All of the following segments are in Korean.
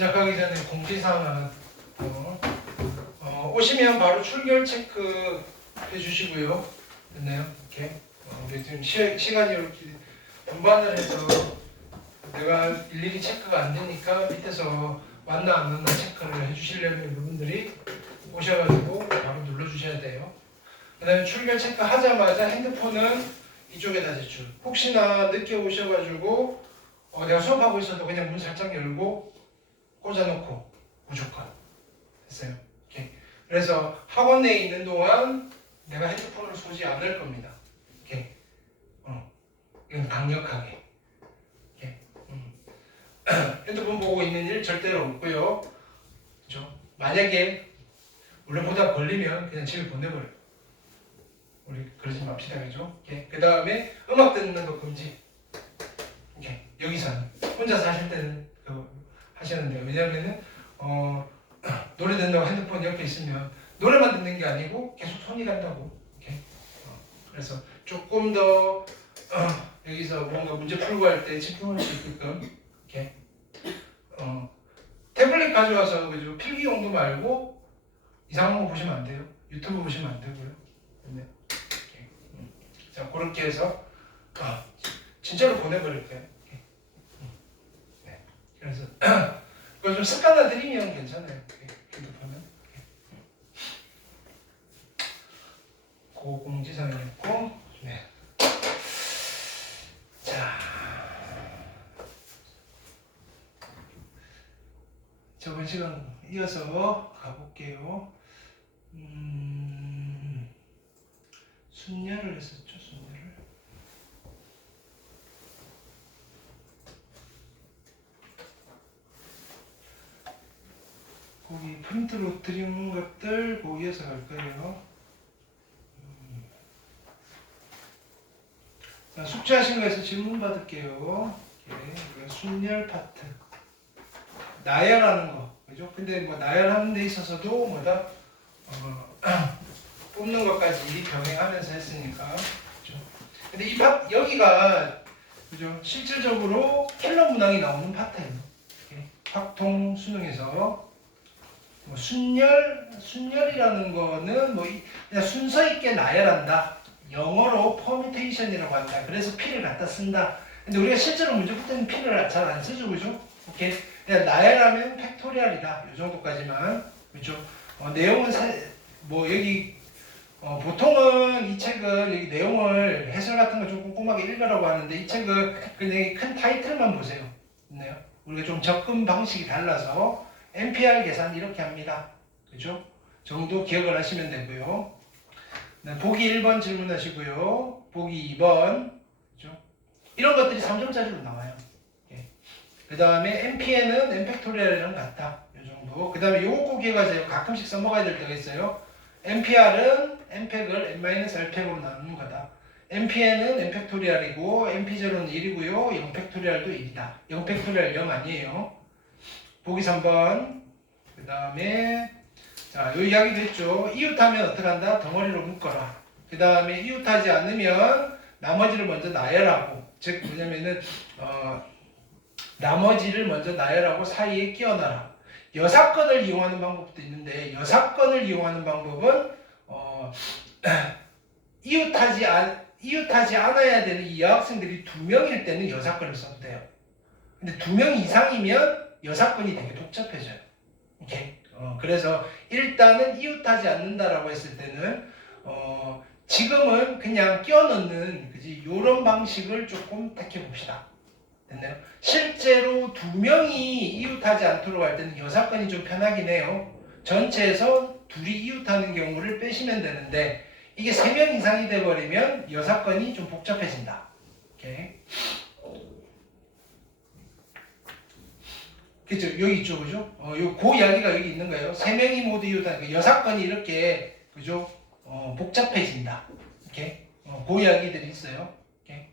시작하기 전에 공지사항 하나 오시면 바로 출결 체크 해주시고요. 됐나요? 이렇게 우리 지금 시간이 이렇게 분반을 해서 내가 일일이 체크가 안 되니까 밑에서 왔나 안 왔나 체크를 해주시려면 여러분들이 오셔가지고 바로 눌러주셔야 돼요. 그 다음에 출결 체크 하자마자 핸드폰은 이쪽에다 제출. 혹시나 늦게 오셔가지고 내가 수업하고 있어도 그냥 문 살짝 열고 꽂아놓고 무조건 됐어요. 이렇게. 그래서 학원 내에 있는 동안 내가 핸드폰을 쏘지 않을 겁니다. 이렇게. 이건 강력하게. 이렇게. 핸드폰 보고 있는 일 절대로 없고요. 그렇죠? 만약에 원래 보다 걸리면 그냥 집에 보내버려요. 우리 그러지 맙시다, 그죠? 그 다음에 음악 듣는 거 금지. 이렇게. 여기서는 혼자 사실 때는 하시는데요. 왜냐하면은 노래 듣는다고 핸드폰 옆에 있으면 노래만 듣는 게 아니고 계속 손이 간다고. 이렇게. 그래서 조금 더 여기서 뭔가 문제 풀고 할 때 집중할 수 있게끔 이렇게 태블릿 가져와서 그죠? 필기용도 말고 이상한 거 보시면 안 돼요. 유튜브 보시면 안 되고요. 네. 자, 그렇게 해서 진짜로 보내버릴게요. 네. 그래서 그걸 좀 습관화들이면 괜찮아요. 핸드폰은. 고공지사항이었고, 네. 자, 저번 시간 이어서 가볼게요. 순열을 했었죠, 순열을. 거기 프린트로 드린 것들 거기에서 갈 거예요. 자, 숙제하신 거에서 질문 받을게요. 순열 파트. 나열하는 거. 그죠? 근데 뭐 나열하는 데 있어서도 뭐다? 뽑는 것까지 병행하면서 했으니까. 그죠? 근데 이 파트, 여기가, 그죠? 실질적으로 켈러 문항이 나오는 파트예요. 확통 수능에서. 뭐 순열이라는 거는 뭐 그냥 순서 있게 나열한다. 영어로 퍼뮤테이션이라고 한다. 그래서 P를 갖다 쓴다. 근데 우리가 실제로 문제 풀 때는 P를 잘 안 쓰죠, 그죠? 오케이. 그냥 나열하면 팩토리얼이다. 이 정도까지만. 그죠? 내용은 뭐 여기 보통은 이 책은 여기 내용을 해설 같은 거 좀 꼼꼼하게 읽으라고 하는데 이 책은 그냥 큰 타이틀만 보세요. 있나요? 우리가 좀 접근 방식이 달라서 NPR 계산 이렇게 합니다. 그죠? 정도 기억을 하시면 되고요. 네, 보기 1번 질문하시고요. 보기 2번. 그죠? 이런 것들이 3점짜리로 나와요. 그 다음에 NPN은 N팩토리얼이랑 같다. 이 정도. 그 다음에 요거 꼭 기억하세요. 가끔씩 써먹어야 될 때가 있어요. NPR은 N팩을 N-R팩으로 나누는 거다. NPN은 N팩토리얼이고 NP0는 1이고요. 0팩토리얼도 1이다. 0팩토리얼 0 아니에요. 보기 3번. 그 다음에 자, 요 이야기도 했죠. 이웃하면 어떻게 한다? 덩어리로 묶어라. 그 다음에 이웃하지 않으면 나머지를 먼저 나열하고, 즉 뭐냐면은 나머지를 먼저 나열하고 사이에 끼워놔라. 여사건을 이용하는 방법도 있는데 여사건을 이용하는 방법은 이웃하지 않아야 되는 이 여학생들이 2명일 때는 여사건을 써도 돼요. 근데 2명 이상이면 여사건이 되게 복잡해져요. 오케이? 그래서 일단은 이웃하지 않는다라고 했을 때는 지금은 그냥 끼워넣는 그지 요런 방식을 조금 택해 봅시다. 됐나요? 실제로 2명이 이웃하지 않도록 할 때는 여사건이 좀 편하긴 해요. 전체에서 둘이 이웃하는 경우를 빼시면 되는데 이게 3명 이상이 돼버리면 여사건이 좀 복잡해진다. 오케이? 그죠? 여기 있죠, 그죠? 그 이야기가 여기 있는 거예요. 3명이 모두 이웃하니까 여사건이 이렇게, 그죠? 복잡해진다. 이렇게. 그 이야기들이 있어요. 이렇게.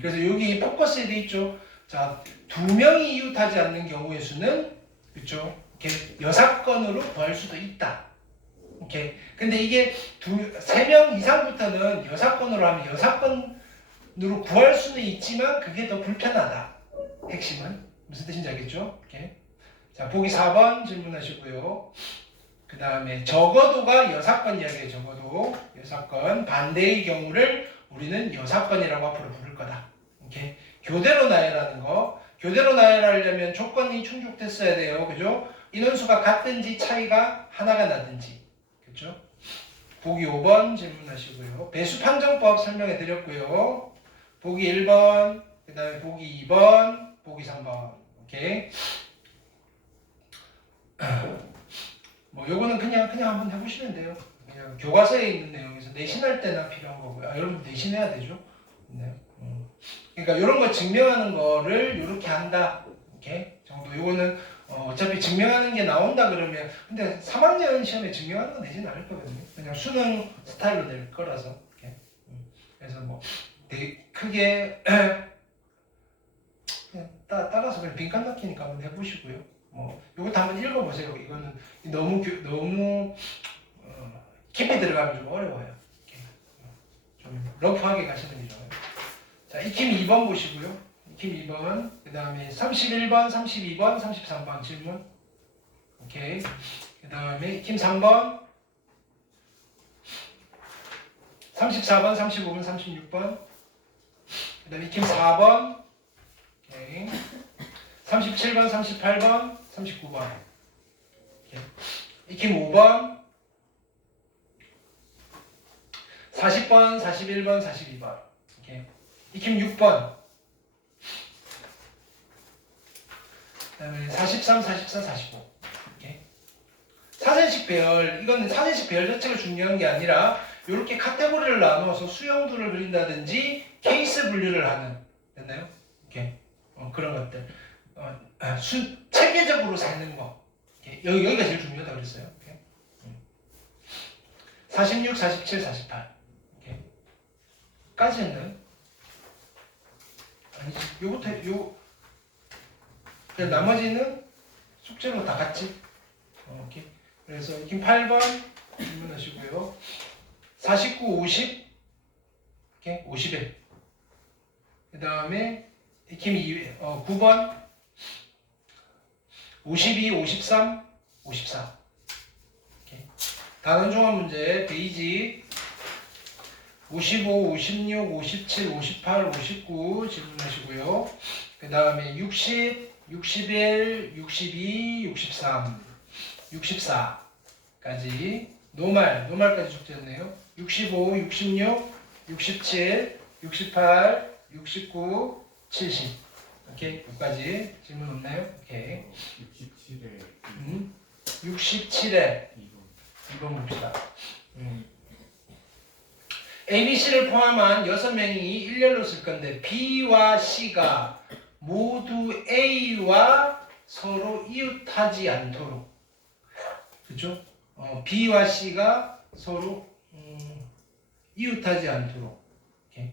그래서 여기 포커스에 돼 있죠. 자, 2명이 이웃하지 않는 경우의 수는, 그죠? 이렇게 여사건으로 구할 수도 있다. 오케이. 근데 이게 3명 이상부터는 여사건으로 하면 여사건 수능으로 구할 수는 있지만 그게 더 불편하다. 핵심은 무슨 뜻인지 알겠죠? 이렇게. 자, 보기 4번 질문하시고요. 그 다음에 적어도가 여사건 이야기예요. 적어도 여사건 반대의 경우를 우리는 여사건이라고 앞으로 부를 거다. 이렇게 교대로 나열하는 거. 교대로 나열하려면 조건이 충족됐어야 돼요. 그죠? 인원수가 같든지 차이가 하나가 나든지. 그죠? 보기 5번 질문하시고요. 배수 판정법 설명해 드렸고요. 보기 1번, 그 다음에 보기 2번, 보기 3번. 오케이. 뭐 요거는 그냥 한번 해보시면 돼요. 그냥 교과서에 있는 내용에서 내신할 때나 필요한 거고요. 아, 여러분 내신해야 되죠. 네. 그러니까 이런 거 증명하는 거를 이렇게 한다. 이렇게 정도. 요거는 어차피 증명하는 게 나온다 그러면 근데 3학년 시험에 증명하는 거 내진 않을 거거든요. 그냥 수능 스타일로 낼 거라서. 이렇게. 그래서 뭐 되게 크게 그냥 따라서 그냥 빈칸 넣기니까 한번 해보시고요. 뭐 이것도 한번 읽어보세요. 이거는 너무 깊이 들어가면 좀 어려워요. 이렇게. 좀 러프하게 가시는 게 좋아요. 자, 익힘 2번 보시고요. 익힘 2번, 그 다음에 31번, 32번, 33번 질문. 오케이. 그 다음에 익힘 3번, 34번, 35번, 36번. 그 다음에 익힘 4번. 오케이. 37번, 38번, 39번. 오케이. 익힘 5번, 40번, 41번, 42번. 오케이. 익힘 6번. 그 다음에 43, 44, 45. 오케이. 사전식 배열. 이거는 사전식 배열 자체가 중요한 게 아니라 이렇게 카테고리를 나누어서 수형들을 그린다든지 케이스 분류를 하는. 됐나요? 오케이. 그런 것들. 체계적으로 쌓는 거. 오케이. 여기가 제일 중요하다 그랬어요. 오케이. 46, 47, 48. 오케이. 까지 했나요? 아니지. 요부터 나머지는 숙제로 다 같이. 오케이. 그래서 익힘 8번 질문하시고요. 49, 50. 오케이. 50에. 그 다음에 익힘 9번. 52, 53, 54. 오케이. 단원 종합 문제 페이지 55, 56, 57, 58, 59 질문하시고요. 그 다음에 60, 61, 62, 63, 64까지 노말까지 숙제였네요. 65, 66, 67, 68, 69, 70. 오케이, 여기까지 질문 없나요? 오케이. 67에 2번 봅시다. A, B, C를 포함한 6명이 일렬로 쓸 건데 B와 C가 모두 A와 서로 이웃하지 않도록, 그렇죠? B와 C가 서로 이웃하지 않도록. 오케이.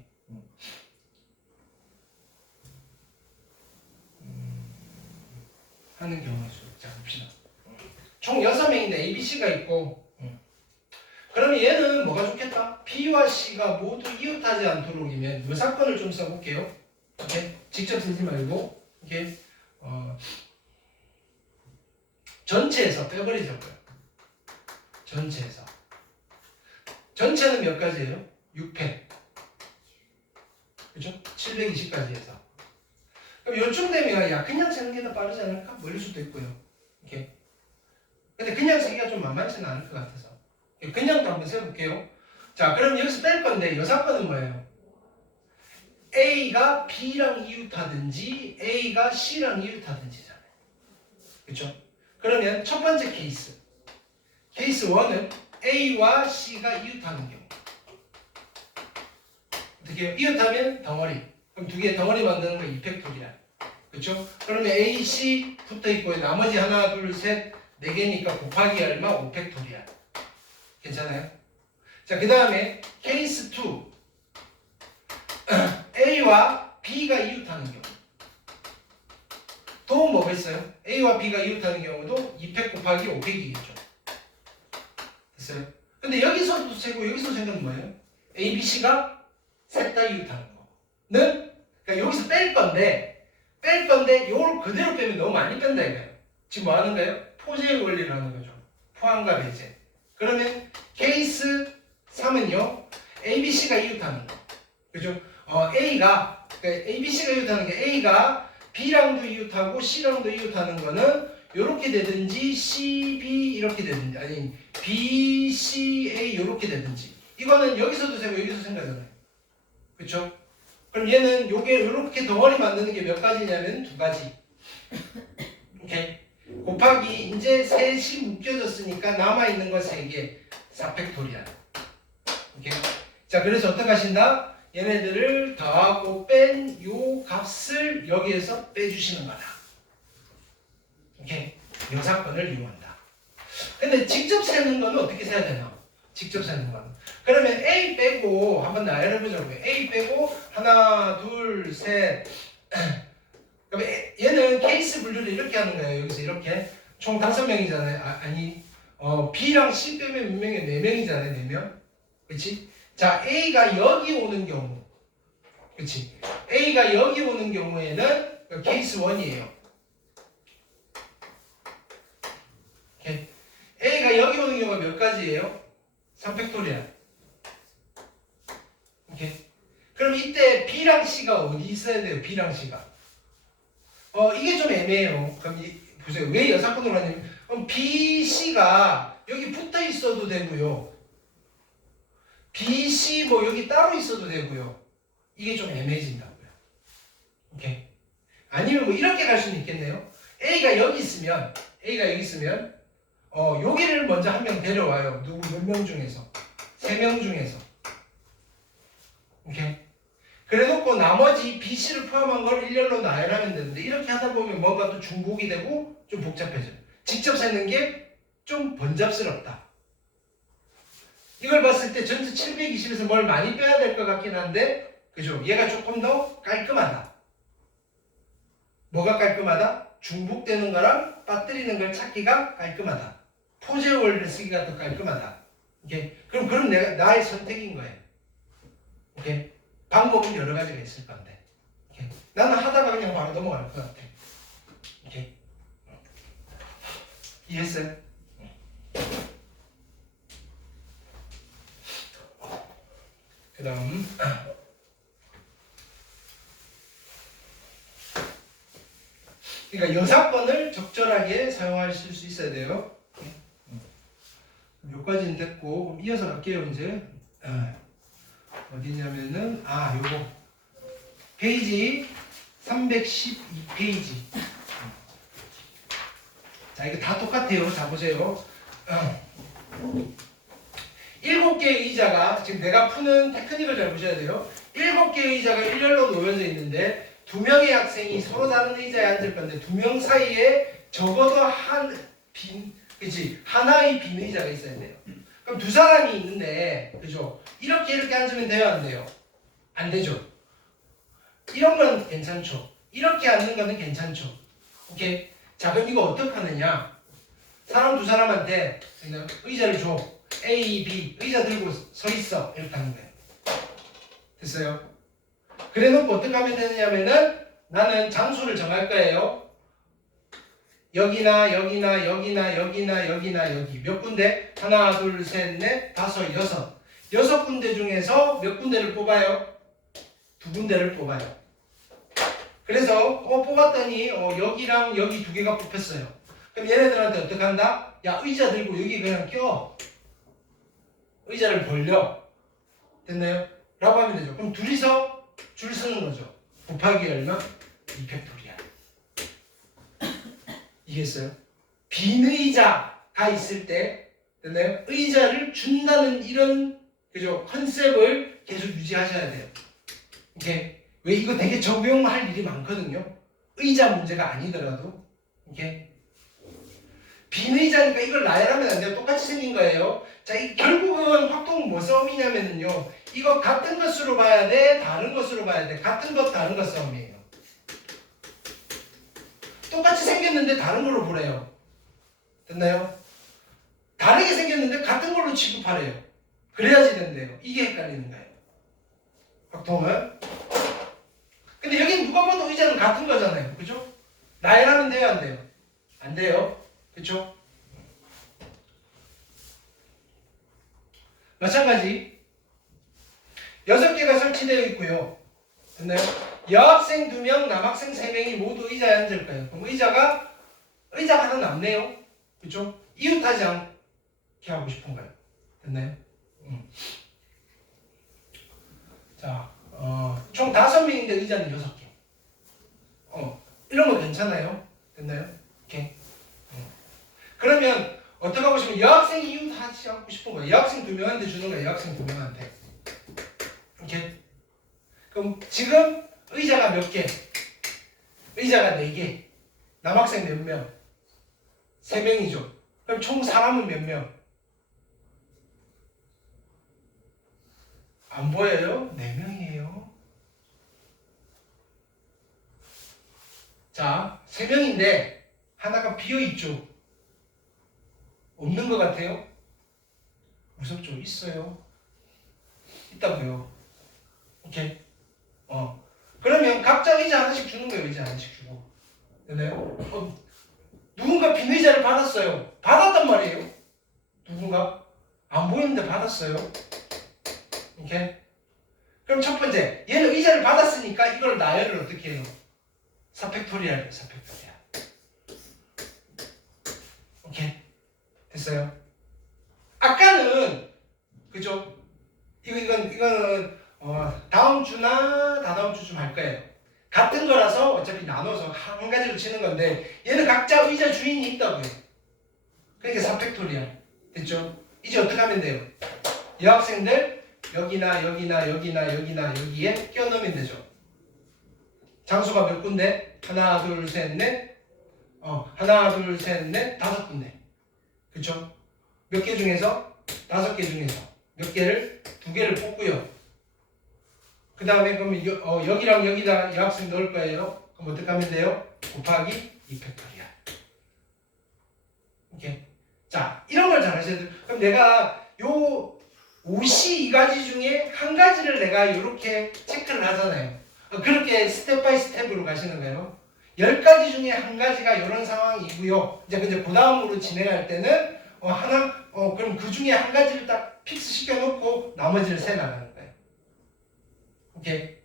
하는 경우의 수. 자, 봅시다. 총 6명인데 A, B, C가 있고, 그러면 얘는 뭐가 좋겠다? B와 C가 모두 이웃하지 않도록이면 이 사건을 좀 써볼게요. 오케이? 직접 쓰지 말고, 오케이? 전체에서 빼버리자고요. 전체에서. 전체는 몇 가지예요? 6팩. 그죠? 720까지 해서. 그럼 요쯤 되면 야 그냥 세는 게 더 빠르지 않을까? 멀릴 수도 있고요. 이렇게. 근데 그냥 세기가 좀 만만치는 않을 것 같아서 그냥도 한번 세볼게요. 자, 그럼 여기서 뺄 건데 여사건은 뭐예요? A가 B랑 이웃하든지 A가 C랑 이웃하든지잖아요. 그렇죠? 그러면 첫 번째 케이스. 케이스 1은 A와 C가 이웃하는 경우. 어떻게 해요? 이웃하면 덩어리. 그럼 두 개 덩어리 만드는 거 이펙토리야. 그렇죠? 그러면 A, C 붙어 있고 나머지 하나, 둘, 셋, 네 개니까 곱하기 얼마? 5팩토리야. 괜찮아요? 자, 그 다음에 케이스 2. A와 B가 이웃하는 경우. 또 뭐가 있어요? A와 B가 이웃하는 경우도 2팩 곱하기 5팩이겠죠. 됐어요? 근데 여기서도 세고 여기서 세는 뭐예요? A, B, C가 셋 다 이웃하는 거. 그러니까 여기서 뺄 건데 요걸 그대로 빼면 너무 많이 뺀다 이거예요. 지금 뭐 하는 거예요? 포제의 원리를 하는 거죠. 포함과 배제. 그러면 케이스 3은요. ABC가 이웃하는 거. 그죠? A가 그러니까 ABC가 이웃하는 게 A가 B랑도 이웃하고 C랑도 이웃하는 거는 이렇게 되든지 CB 이렇게 되든지 아니 BCA 이렇게 되든지 이거는 여기서도 세고 여기서 생각하잖아요. 그렇죠? 그럼 얘는 요게 이렇게 덩어리 만드는 게 몇 가지냐면 두 가지. 오케이. 곱하기 이제 셋이 묶여졌으니까 남아 있는 거 세 개. 4팩토리얼. 오케이. 자, 그래서 어떻게 하신다? 얘네들을 더하고 뺀 요 값을 여기에서 빼주시는 거다. 오케이. 요사건을 이용한다. 근데 직접 세는 거는 어떻게 세야 되나? 직접 세는 거는. 그러면 A 빼고 한번 나열해 보자고요. A 빼고 하나, 둘, 셋. 그러면 얘는 케이스 분류를 이렇게 하는 거예요. 여기서 이렇게 총 5명이잖아요. B랑 C 빼면 몇 명이에요? 4명이잖아요. 4명. 그렇지? 자, A가 여기 오는 경우. 그렇지? A가 여기 오는 경우에는 케이스 1이에요. 오케이. A가 여기 오는 경우가 몇 가지예요? 3팩토리얼. 오케이. 그럼 이때 B랑 C가 어디 있어야 돼요? B랑 C가. 이게 좀 애매해요. 그럼 보세요. 왜 여사건으로 하냐면 그럼 B, C가 여기 붙어 있어도 되고요. B, C 뭐 여기 따로 있어도 되고요. 이게 좀 애매해진다고요. 오케이. 아니면 뭐 이렇게 갈 수는 있겠네요. A가 여기 있으면 여기를 먼저 한 명 데려와요. 누구 몇 명 중에서? 3명 중에서. 오케이. 그래 놓고 나머지 B, C를 포함한 걸 일렬로 나열하면 되는데 이렇게 하다 보면 뭔가 또 중복이 되고 좀 복잡해져요. 직접 세는 게 좀 번잡스럽다. 이걸 봤을 때 전체 720에서 뭘 많이 빼야 될 것 같긴 한데 그죠? 얘가 조금 더 깔끔하다. 뭐가 깔끔하다? 중복되는 거랑 빠뜨리는 걸 찾기가 깔끔하다. 포제 원리를 쓰기가 더 깔끔하다. 오케이? 그럼 나의 선택인 거예요. 오케이? 방법은 여러 가지가 있을 건데. 오케이? 나는 하다가 그냥 바로 넘어갈 것 같아. 오케이? 이해했어요? 그 다음 그러니까 여사건을 적절하게 사용하실 수 있어야 돼요. 몇 가지는 됐고 그럼 이어서 갈게요. 이제 어디냐면은 요거 페이지 312페이지. 자, 이거 다 똑같아요. 자, 보세요. 7개의 의자가 지금 내가 푸는 테크닉을 잘 보셔야 돼요. 7개의 의자가 일렬로 놓여져 있는데 2명의 학생이 서로 다른 의자에 앉을 건데 2명 사이에 적어도 하나의 빈 의자가 있어야 돼요. 그럼 두 사람이 있는데, 그죠? 이렇게 앉으면 돼요, 안 돼요? 안 되죠. 이런 건 괜찮죠. 이렇게 앉는 거는 괜찮죠. 오케이? 자, 그럼 이거 어떻게 하느냐? 사람 두 사람한테 그냥 의자를 줘. A, B, 의자 들고 서 있어. 이렇게 하는 거예요. 됐어요? 그래 놓고 어떻게 하면 되느냐면은 나는 장소를 정할 거예요. 여기나 여기 몇 군데? 하나, 둘, 셋, 넷, 다섯, 여섯. 6군데 중에서 몇 군데를 뽑아요? 2군데를 뽑아요. 그래서 뽑았더니 여기랑 여기 2개가 뽑혔어요. 그럼 얘네들한테 어떻게 한다? 야, 의자 들고 여기 그냥 껴. 의자를 벌려. 됐나요? 라고 하면 되죠. 그럼 둘이서 줄 서는 거죠. 곱하기 얼마? 2팩토리얼. 이해했어요? 빈 의자가 있을 때, 됐나요? 의자를 준다는 이런, 그죠? 컨셉을 계속 유지하셔야 돼요. 오케이? 왜 이거 되게 적용할 일이 많거든요. 의자 문제가 아니더라도. 오케이? 빈 의자니까 이걸 나열하면 안 돼요. 똑같이 생긴 거예요. 자, 결국은 확통 뭐 싸움이냐면요. 이거 같은 것으로 봐야 돼? 다른 것으로 봐야 돼? 같은 것, 다른 것 싸움이에요. 똑같이 생겼는데 다른 걸로 보래요. 됐나요? 다르게 생겼는데 같은 걸로 취급하래요. 그래야지 된대요. 이게 헷갈리는 거예요. 확통은 근데 여기 누가 봐도 의자는 같은 거잖아요. 그죠? 나열하면 돼요, 안 돼요? 안 돼요. 그죠? 마찬가지 6개가 설치되어 있고요. 됐나요? 여학생 2명, 남학생 3명이 모두 의자에 앉을 거예요. 그럼 의자가 하나 남네요. 그죠? 이웃하지 않게 하고 싶은 거예요. 됐나요? 자, 총 5명인데 의자는 6개. 이런 거 괜찮아요? 됐나요? 오케이. 그러면 어떻게 하고 싶으면 여학생이 이웃하지 않고 싶은 거예요. 여학생 2명한테 주는 거예요. 여학생 2명한테. 오케이. 그럼 지금 의자가 몇 개? 의자가 4개. 남학생 몇 명? 3명이죠. 그럼 총 사람은 몇 명? 안 보여요? 4명이에요. 자, 3명인데 하나가 비어있죠. 없는 것 같아요? 무섭죠? 있어요. 있다고요. 오케이. 그러면 각자 의자 하나씩 주는 거예요. 의자 하나씩 주고. 되나요? 누군가 빈 의자를 받았어요. 받았단 말이에요. 누군가 안 보이는데 받았어요. 오케이. 그럼 첫 번째, 얘는 의자를 받았으니까 이걸 나열을 어떻게 해요? 사팩토리얼. 오케이. 됐어요? 아까는 그죠? 이거는 다음 주나 다다음 주쯤 할 거예요. 같은 거라서 어차피 나눠서 한 가지로 치는 건데 얘는 각자 의자 주인이 있다고요. 그러니까 3팩토리얼. 됐죠? 이제 어떻게 하면 돼요? 여학생들 여기나 여기에 끼워 넣으면 되죠. 장소가 몇 군데? 하나, 둘, 셋, 넷. 하나, 둘, 셋, 넷, 5군데. 그쵸? 몇 개 중에서? 5개 중에서. 몇 개를? 2개를 뽑고요. 그 다음에 그러면 여기랑 여기다 여학생 넣을 거예요. 그럼 어떻게 하면 돼요? 곱하기 2팩토리얼. 오케이. 자, 이런 걸 잘 하셔야 돼요. 그럼 내가 요 옷이 이 가지 중에 한 가지를 내가 이렇게 체크를 하잖아요. 그렇게 스텝 바이 스텝으로 가시는 거예요. 10가지 중에 한 가지가 이런 상황이고요. 이제 그 다음으로 진행할 때는 그럼 그 중에 한 가지를 딱 픽스 시켜놓고 나머지를 세 나가는 거예요. 오케이.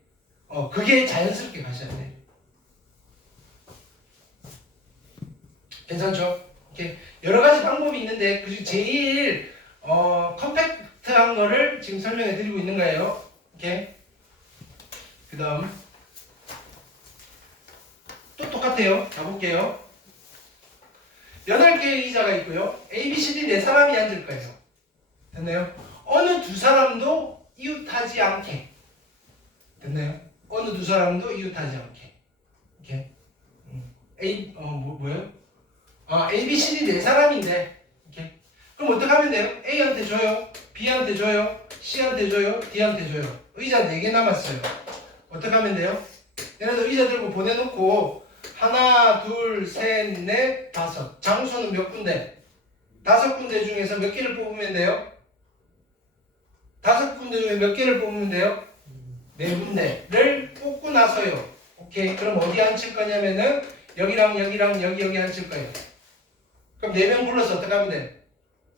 그게 자연스럽게 가셔야 돼요. 괜찮죠? 오케이. 여러 가지 방법이 있는데 그중 제일 컴팩트한 거를 지금 설명해 드리고 있는 거예요. 오케이. 그 다음 또 똑같아요. 가볼게요. 8개의 의자가 있고요. A, B, C, D 4사람이 앉을 거예요. 됐나요? 어느 두 사람도 이웃하지 않게. 됐나요? 어느 두 사람도 이웃하지 않게. 오케이. 뭐예요? A, B, C, D 4사람인데. 오케이. 그럼 어떻게 하면 돼요? A한테 줘요. B한테 줘요. C한테 줘요. D한테 줘요. 의자 4개 남았어요. 어떻게 하면 돼요? 얘네들 의자 들고 보내놓고 하나, 둘, 셋, 넷, 5. 장소는 몇 군데? 5군데 중에서 몇 개를 뽑으면 돼요? 5군데 중에 몇 개를 뽑으면 돼요? 4군데를 뽑고 나서요. 오케이. 그럼 어디 앉힐 거냐면은 여기랑 여기 앉힐 거예요. 그럼 4명 불러서 어떻게 하면 돼?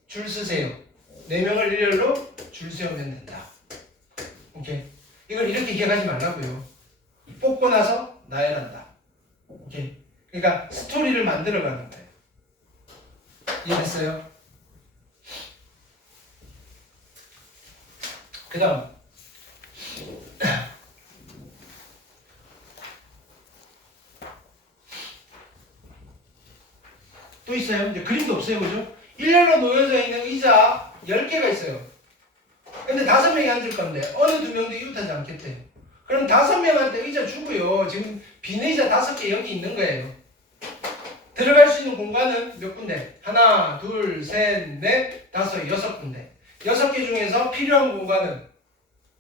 줄 쓰세요. 4명을 일렬로 줄 세우면 된다. 오케이. 이걸 이렇게 기억하지 말라고요. 뽑고 나서 나열한다. 오케이. 그러니까 스토리를 만들어가는 거예요. 이해됐어요? 그 다음 또 있어요. 이제 그림도 없어요. 그죠? 일렬로 놓여져 있는 의자 10개가 있어요. 근데 5명이 앉을 건데 어느 2명도 이웃하지 않겠대요. 그럼 5명한테 의자 주고요. 지금 빈 의자 5개 여기 있는 거예요. 들어갈 수 있는 공간은 몇 군데? 하나, 둘, 셋, 넷, 5, 6군데. 6개 중에서 필요한 공간은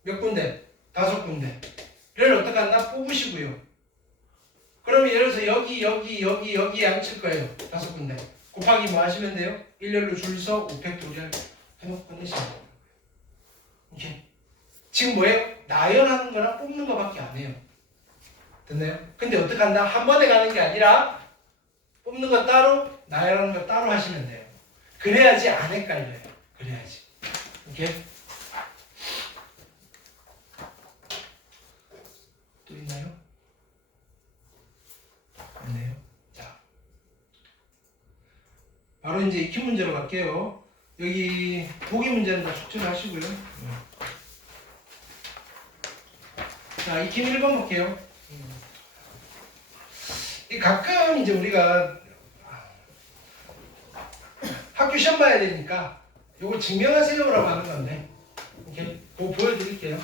몇 군데? 5군데를 어떻게 한다? 뽑으시고요. 그럼 예를 들어서 여기에 앉힐 거예요. 5군데. 곱하기 뭐 하시면 돼요? 일렬로 줄서 5팩토리얼 해놓고 끝내시면 돼요. 오케이. 지금 뭐예요? 나열하는 거랑 뽑는 거밖에 안 해요. 됐나요? 근데 어떻게 한다? 한 번에 가는 게 아니라 뽑는 거 따로, 나열하는 거 따로 하시면 돼요. 그래야지 안 헷갈려요. 그래야지. 오케이? 또 있나요? 없네요. 자, 바로 이제 익히 문제로 갈게요. 여기 보기 문제는 다 숙제를 하시고요. 자, 익힘 1번 볼게요. 가끔 이제 우리가 학교 시험 봐야 되니까 요거 증명하세요라고 하는 건데, 이렇게 그거 보여드릴게요.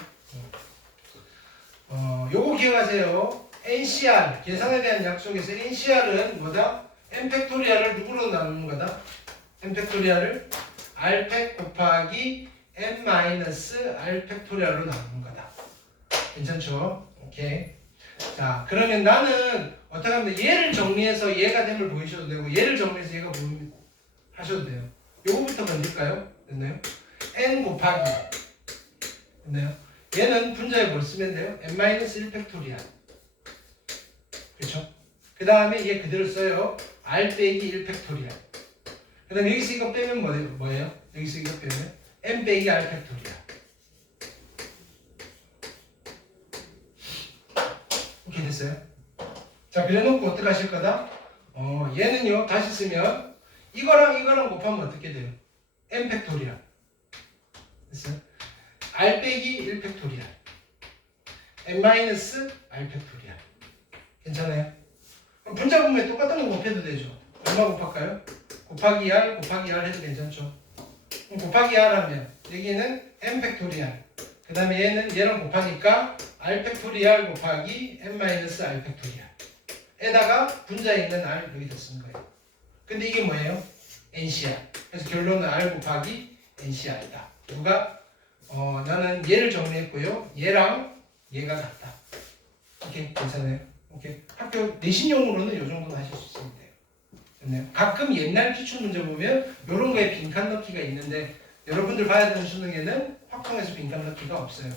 요거 기억하세요. NCR 계산에 대한 약속에서 NCR은 뭐다? n 팩토리얼을 누구로 나누는 거다? n 팩토리얼을 r팩 곱하기 n 마이너스 r 팩토리얼로 나누는 거다. 괜찮죠? 오케이. 자, 그러면 나는 어떻게 하면 얘를 정리해서 얘가 됨을 보이셔도 되고 얘를 정리해서 얘가 보이면 하셔도 돼요. 요거부터 건질까요? 됐나요? n 곱하기 됐나요? 얘는 분자에 뭘 쓰면 돼요? n-1 팩토리얼. 그렇죠? 그 다음에 얘 그대로 써요. r 빼기 1 팩토리얼. 그 다음에 여기서 이거 빼면 뭐예요? 여기서 이거 빼면 n 빼기 r 팩토리얼. 오케이 됐어요? 자, 그래놓고 어떻게 하실 거다? 얘는요 다시 쓰면 이거랑 이거랑 곱하면 어떻게 돼요? n 팩토리얼. 됐어요? r 빼기 1 팩토리얼. n 마이너스 r 팩토리얼. 괜찮아요? 그럼 분자 분모에 똑같은 거 곱해도 되죠. 얼마 곱할까요? 곱하기 r 곱하기 r 해도 괜찮죠? 그럼 곱하기 r 하면 여기는 n 팩토리얼. 그 다음에 얘는 얘랑 곱하니까 r 팩토리얼 곱하기 n 마이너스 r 팩토리얼. 에다가 분자에 있는 r 여기다 쓰는 거예요. 근데 이게 뭐예요? NCR. 그래서 결론은 r 곱하기 NCR이다. 누가? 나는 얘를 정리했고요. 얘랑 얘가 같다. 오케이, 괜찮아요? 오케이. 학교 내신용으로는 이 정도는 하실 수 있으면 돼요. 됐나요? 가끔 옛날 기출 문제 보면 이런 거에 빈칸 넣기가 있는데 여러분들 봐야 되는 수능에는 확통해서 빈칸 넣기가 없어요.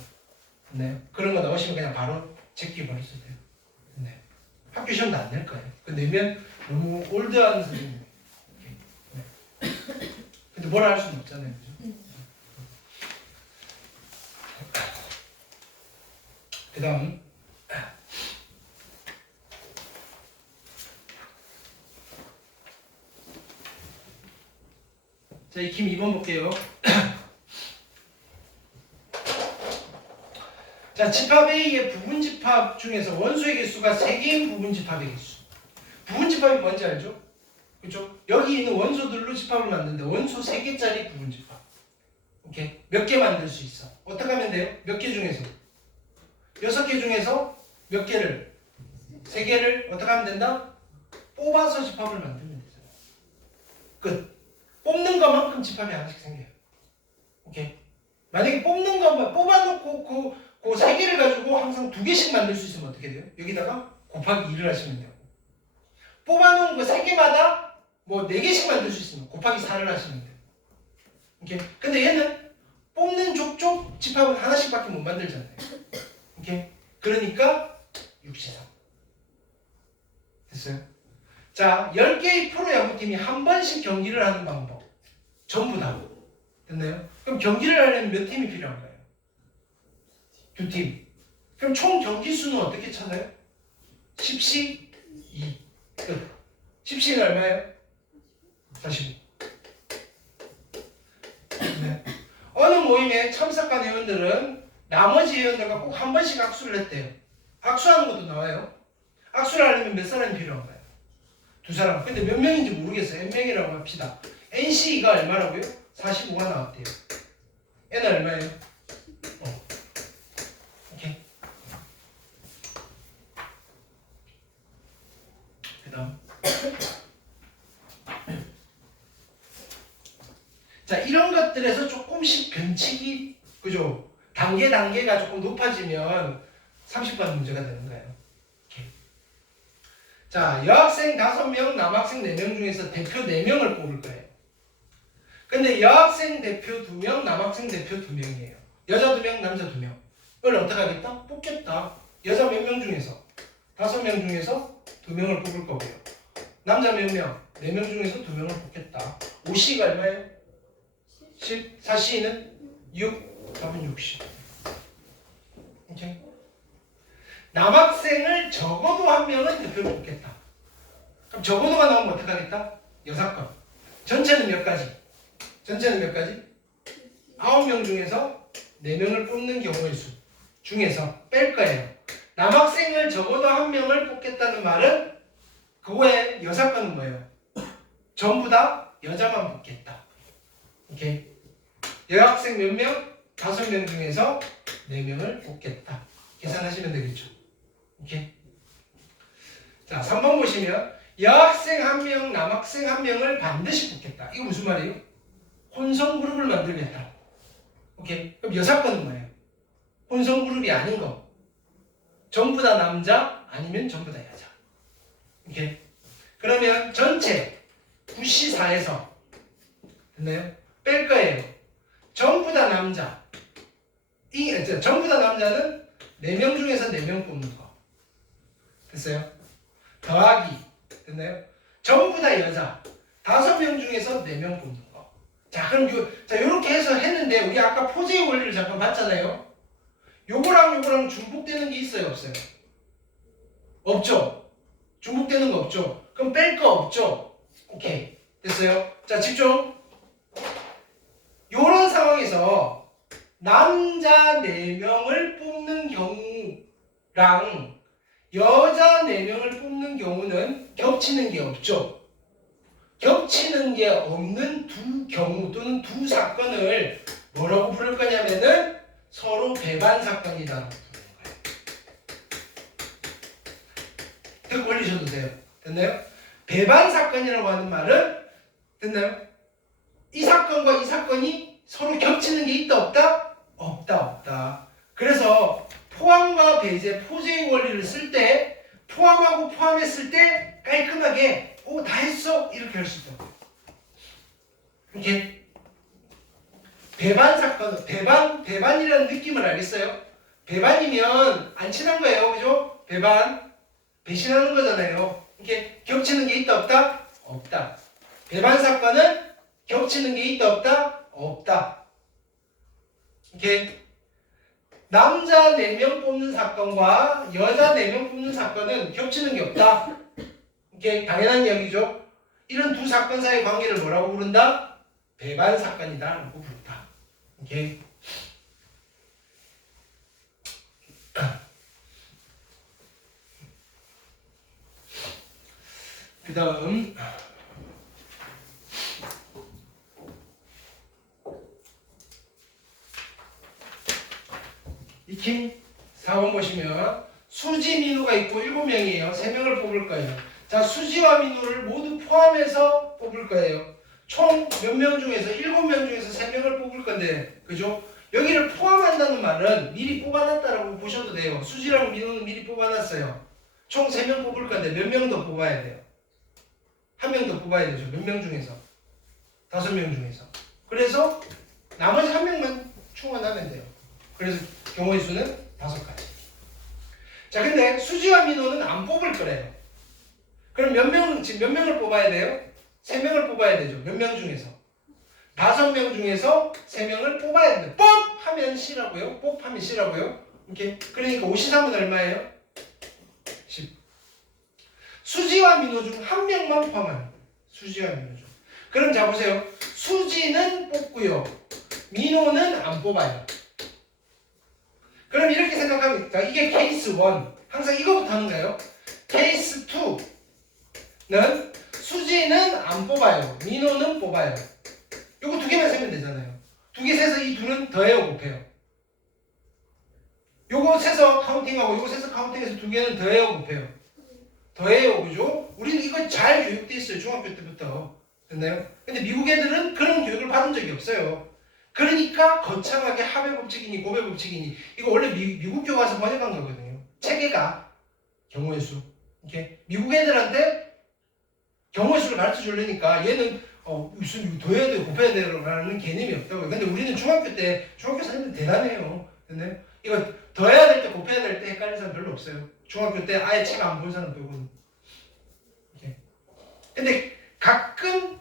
됐나요? 그런 거 넣으시면 그냥 바로 제끼 버리셔도 돼요. 됐나요? 학교 시험도 안 낼 거예요. 그 내면 너무 올드한 선생님. 네. 근데 뭐라 할 수는 없잖아요. 그죠? 그 다음 자, 익힘 2번 볼게요. 자, 집합 A의 부분집합 중에서 원소의 개수가 3개인 부분집합의 개수. 부분집합이 뭔지 알죠? 그렇죠? 여기 있는 원소들로 집합을 만드는데 원소 3개짜리 부분집합. 오케이? 몇 개 만들 수 있어? 어떻게 하면 돼요? 몇 개 중에서? 6개 중에서 몇 개를? 3개를 어떻게 하면 된다? 뽑아서 집합을 만들면 되잖아. 끝. 뽑는 것만큼 집합이 하나씩 생겨요. 오케이? 만약에 뽑는 것만 뽑아놓고 그 3개를 가지고 항상 2개씩 만들 수 있으면 어떻게 돼요? 여기다가 곱하기 2를 하시면 되고, 뽑아놓은 거 3개마다 뭐 4개씩 만들 수 있으면 곱하기 4를 하시면 돼요. 오케이? 근데 얘는 뽑는 족족 집합은 하나씩밖에 못 만들잖아요. 오케이? 그러니까 6시3. 됐어요? 자, 10개의 프로야구팀이 한 번씩 경기를 하는 방법. 전부 다. 됐나요? 그럼 경기를 하려면 몇 팀이 필요한가요? 2팀. 그럼 총 경기 수는 어떻게 찾아요? 10시 2. 끝. 10시는 얼마예요? 45. 네. 어느 모임에 참석한 회원들은 나머지 회원들과 꼭 한 번씩 악수를 했대요. 악수하는 것도 나와요. 악수를 하려면 몇 사람이 필요한가요? 2사람. 근데 몇 명인지 모르겠어요. n명이라고 합시다. NC가 얼마라고요? 45가 나왔대요. n은 얼마예요? 오케이. 그 다음. 자, 이런 것들에서 조금씩 변칙이, 그죠? 단계가 조금 높아지면 30번 문제가 되는 거예요. 오케이. 자, 여학생 5명, 남학생 4명 중에서 대표 4명을 뽑을 거예요. 근데 여학생 대표 2명, 남학생 대표 2명이에요. 여자 2명, 남자 2명. 이걸 어떻게 하겠다? 뽑겠다. 여자 몇 명 중에서? 5명 중에서 2명을 뽑을 거고요. 남자 몇 명? 4명 중에서 2명을 뽑겠다. 5C가 얼마예요? 10. 4C는 6. 답은 60. 오케이. 남학생을 적어도 한 명은 대표를 뽑겠다. 그럼 적어도가 나오면 어떡하겠다? 6건. 전체는 몇 가지? 전체는 몇 가지? 9명 중에서 4명을 뽑는 경우의 수 중에서 뺄 거예요. 남학생을 적어도 한 명을 뽑겠다는 말은 그거의 6건은 뭐예요? 전부 다 여자만 뽑겠다. 오케이. 여학생 몇 명? 5명 중에서 4명을 뽑겠다. 계산하시면 되겠죠. 오케이. 자, 3번 보시면 여학생 1명, 남학생 1명을 반드시 뽑겠다. 이거 무슨 말이에요? 혼성 그룹을 만들겠다. 오케이. 그럼 6건은 뭐예요? 혼성 그룹이 아닌 거. 전부 다 남자 아니면 전부 다 여자. 오케이. 그러면 전체 9C4에서 됐나요? 뺄 거예요. 전부 다 남자. 전부 다 남자는 4명 중에서 4명 뽑는 거. 됐어요? 더하기. 됐나요? 전부 다 여자. 5명 중에서 4명 뽑는 거. 자, 그럼 요렇게 해서 했는데, 우리 아까 포제의 원리를 잠깐 봤잖아요? 요거랑 중복되는 게 있어요, 없어요? 없죠? 중복되는 거 없죠? 그럼 뺄 거 없죠? 오케이. 됐어요? 자, 집중. 요런 상황에서 남자 4명을 뽑는 경우랑 여자 4명을 뽑는 경우는 겹치는 게 없죠. 겹치는 게 없는 두 경우 또는 두 사건을 뭐라고 부를 거냐면은 서로 배반 사건이라고 부르는 거예요. 듣고 올리셔도 돼요. 됐나요? 배반 사건이라고 하는 말은 됐나요? 이 사건과 이 사건이 서로 겹치는 게 있다 없다? 없다. 그래서 포함과 배제, 포제의 원리를 쓸 때 포함하고 포함했을 때 깔끔하게 다 했어? 이렇게 할 수 있다. 이렇게 배반 사건, 배반이라는 느낌을 알겠어요? 배반이면 안 친한 거예요, 그죠? 배신하는 거잖아요. 이렇게 겹치는 게 있다 없다? 없다. 배반 사건은 겹치는 게 있다 없다? 없다. 이렇게 남자 4명 뽑는 사건과 여자 4명 뽑는 사건은 겹치는 게 없다. 이게 당연한 이야기죠. 이런 두 사건 사이의 관계를 뭐라고 부른다? 배반 사건이다라고 부른다. 오케이. 그 다음 익힘 4번 보시면 수지, 민우가 있고 7명이에요. 3명을 뽑을 거예요. 자, 수지와 민우를 모두 포함해서 뽑을 거예요. 총 몇 명 중에서 7명 중에서 3명을 뽑을 건데, 그죠? 여기를 포함한다는 말은 미리 뽑아놨다라고 보셔도 돼요. 수지랑 민우는 미리 뽑아놨어요. 총 3명 뽑을 건데 몇 명 더 뽑아야 돼요? 한 명 더 뽑아야 되죠. 몇 명 중에서? 5명 중에서. 그래서 나머지 1명만 충원하면 돼요. 그래서 경우의 수는 5가지. 자, 근데 수지와 민호는 안 뽑을 거래요. 그럼 지금 몇 명을 뽑아야 돼요? 3명을 뽑아야 되죠. 몇 명 중에서? 5명 중에서 3명을 뽑아야 돼요. 뽑! 하면 C라고요? 뽑 하면 C라고요? 이렇게. 그러니까 53은 얼마예요? 10. 수지와 민호 중 1명만 포함합니다. 수지와 민호 중. 그럼 자 보세요. 수지는 뽑고요. 민호는 안 뽑아요. 그럼 이렇게 생각하면 자, 이게 케이스 1. 항상 이거부터 하는 거예요. 케이스 2는 수지는 안 뽑아요. 민호는 뽑아요. 요거 2개만 세면 되잖아요. 2개 세서 이 둘은 더해요, 곱해요? 요거 세서 카운팅하고 요거 세서 카운팅해서 2개는 더해요, 곱해요? 더해요, 그죠? 우리는 이거 잘 교육돼 있어요. 중학교 때부터. 됐나요? 근데 미국 애들은 그런 교육을 받은 적이 없어요. 그러니까 거창하게 합의 법칙이니 고배 법칙이니 이거 원래 미국 교과서 번역한 거거든요. 체계가 경우의 수. 이렇게 미국 애들한테 경우의 수를 가르쳐 주려니까 얘는 무슨 더해야 돼, 곱해야 돼라는 개념이 없다고요. 근데 우리는 중학교 때 중학교 선생님들 대단해요. 근데 이거 더해야 될 때 곱해야 될 때 헷갈리는 사람 별로 없어요. 중학교 때 아예 책 안 본 사람 빼고는. 이렇게. 근데 가끔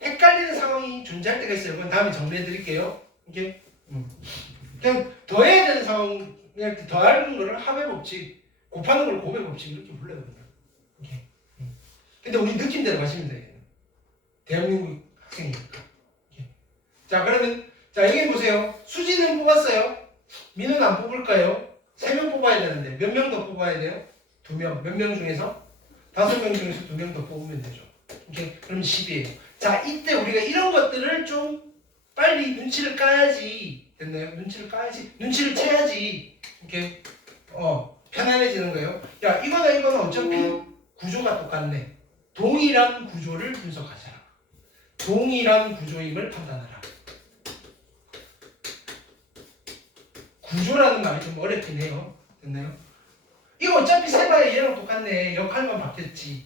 헷갈리는 상황이 존재할 때가 있어요. 그건 다음에 정리해 드릴게요. 이게 그냥 더해야 되는 상황, 그냥 더하는 거를 합의 법칙, 곱하는 걸 곱의 법칙 이렇게 불러요. 그냥. 이렇게. 근데 우리 느낌대로 가시면 돼요. 대한민국 학생이니까. 이렇게. 자, 그러면 자 여기 보세요. 수지는 뽑았어요. 민우는 안 뽑을까요? 3명 뽑아야 되는데 몇 명 더 뽑아야 돼요? 2명. 몇 명 중에서? 5명 중에서 2명 더 뽑으면 되죠. 오케이? 그럼 10이에요. 자, 이때 우리가 이런 것들을 좀 빨리 눈치를 까야지. 됐나요? 눈치를 까야지. 눈치를 채야지. 이렇게 편안해지는 거예요. 야, 이거나 어차피 구조가 똑같네. 동일한 구조를 분석하자. 동일한 구조임을 판단하라. 구조라는 말이 좀 어렵긴 해요. 됐나요? 이거 어차피 세봐야 얘랑 똑같네. 역할만 바뀌었지.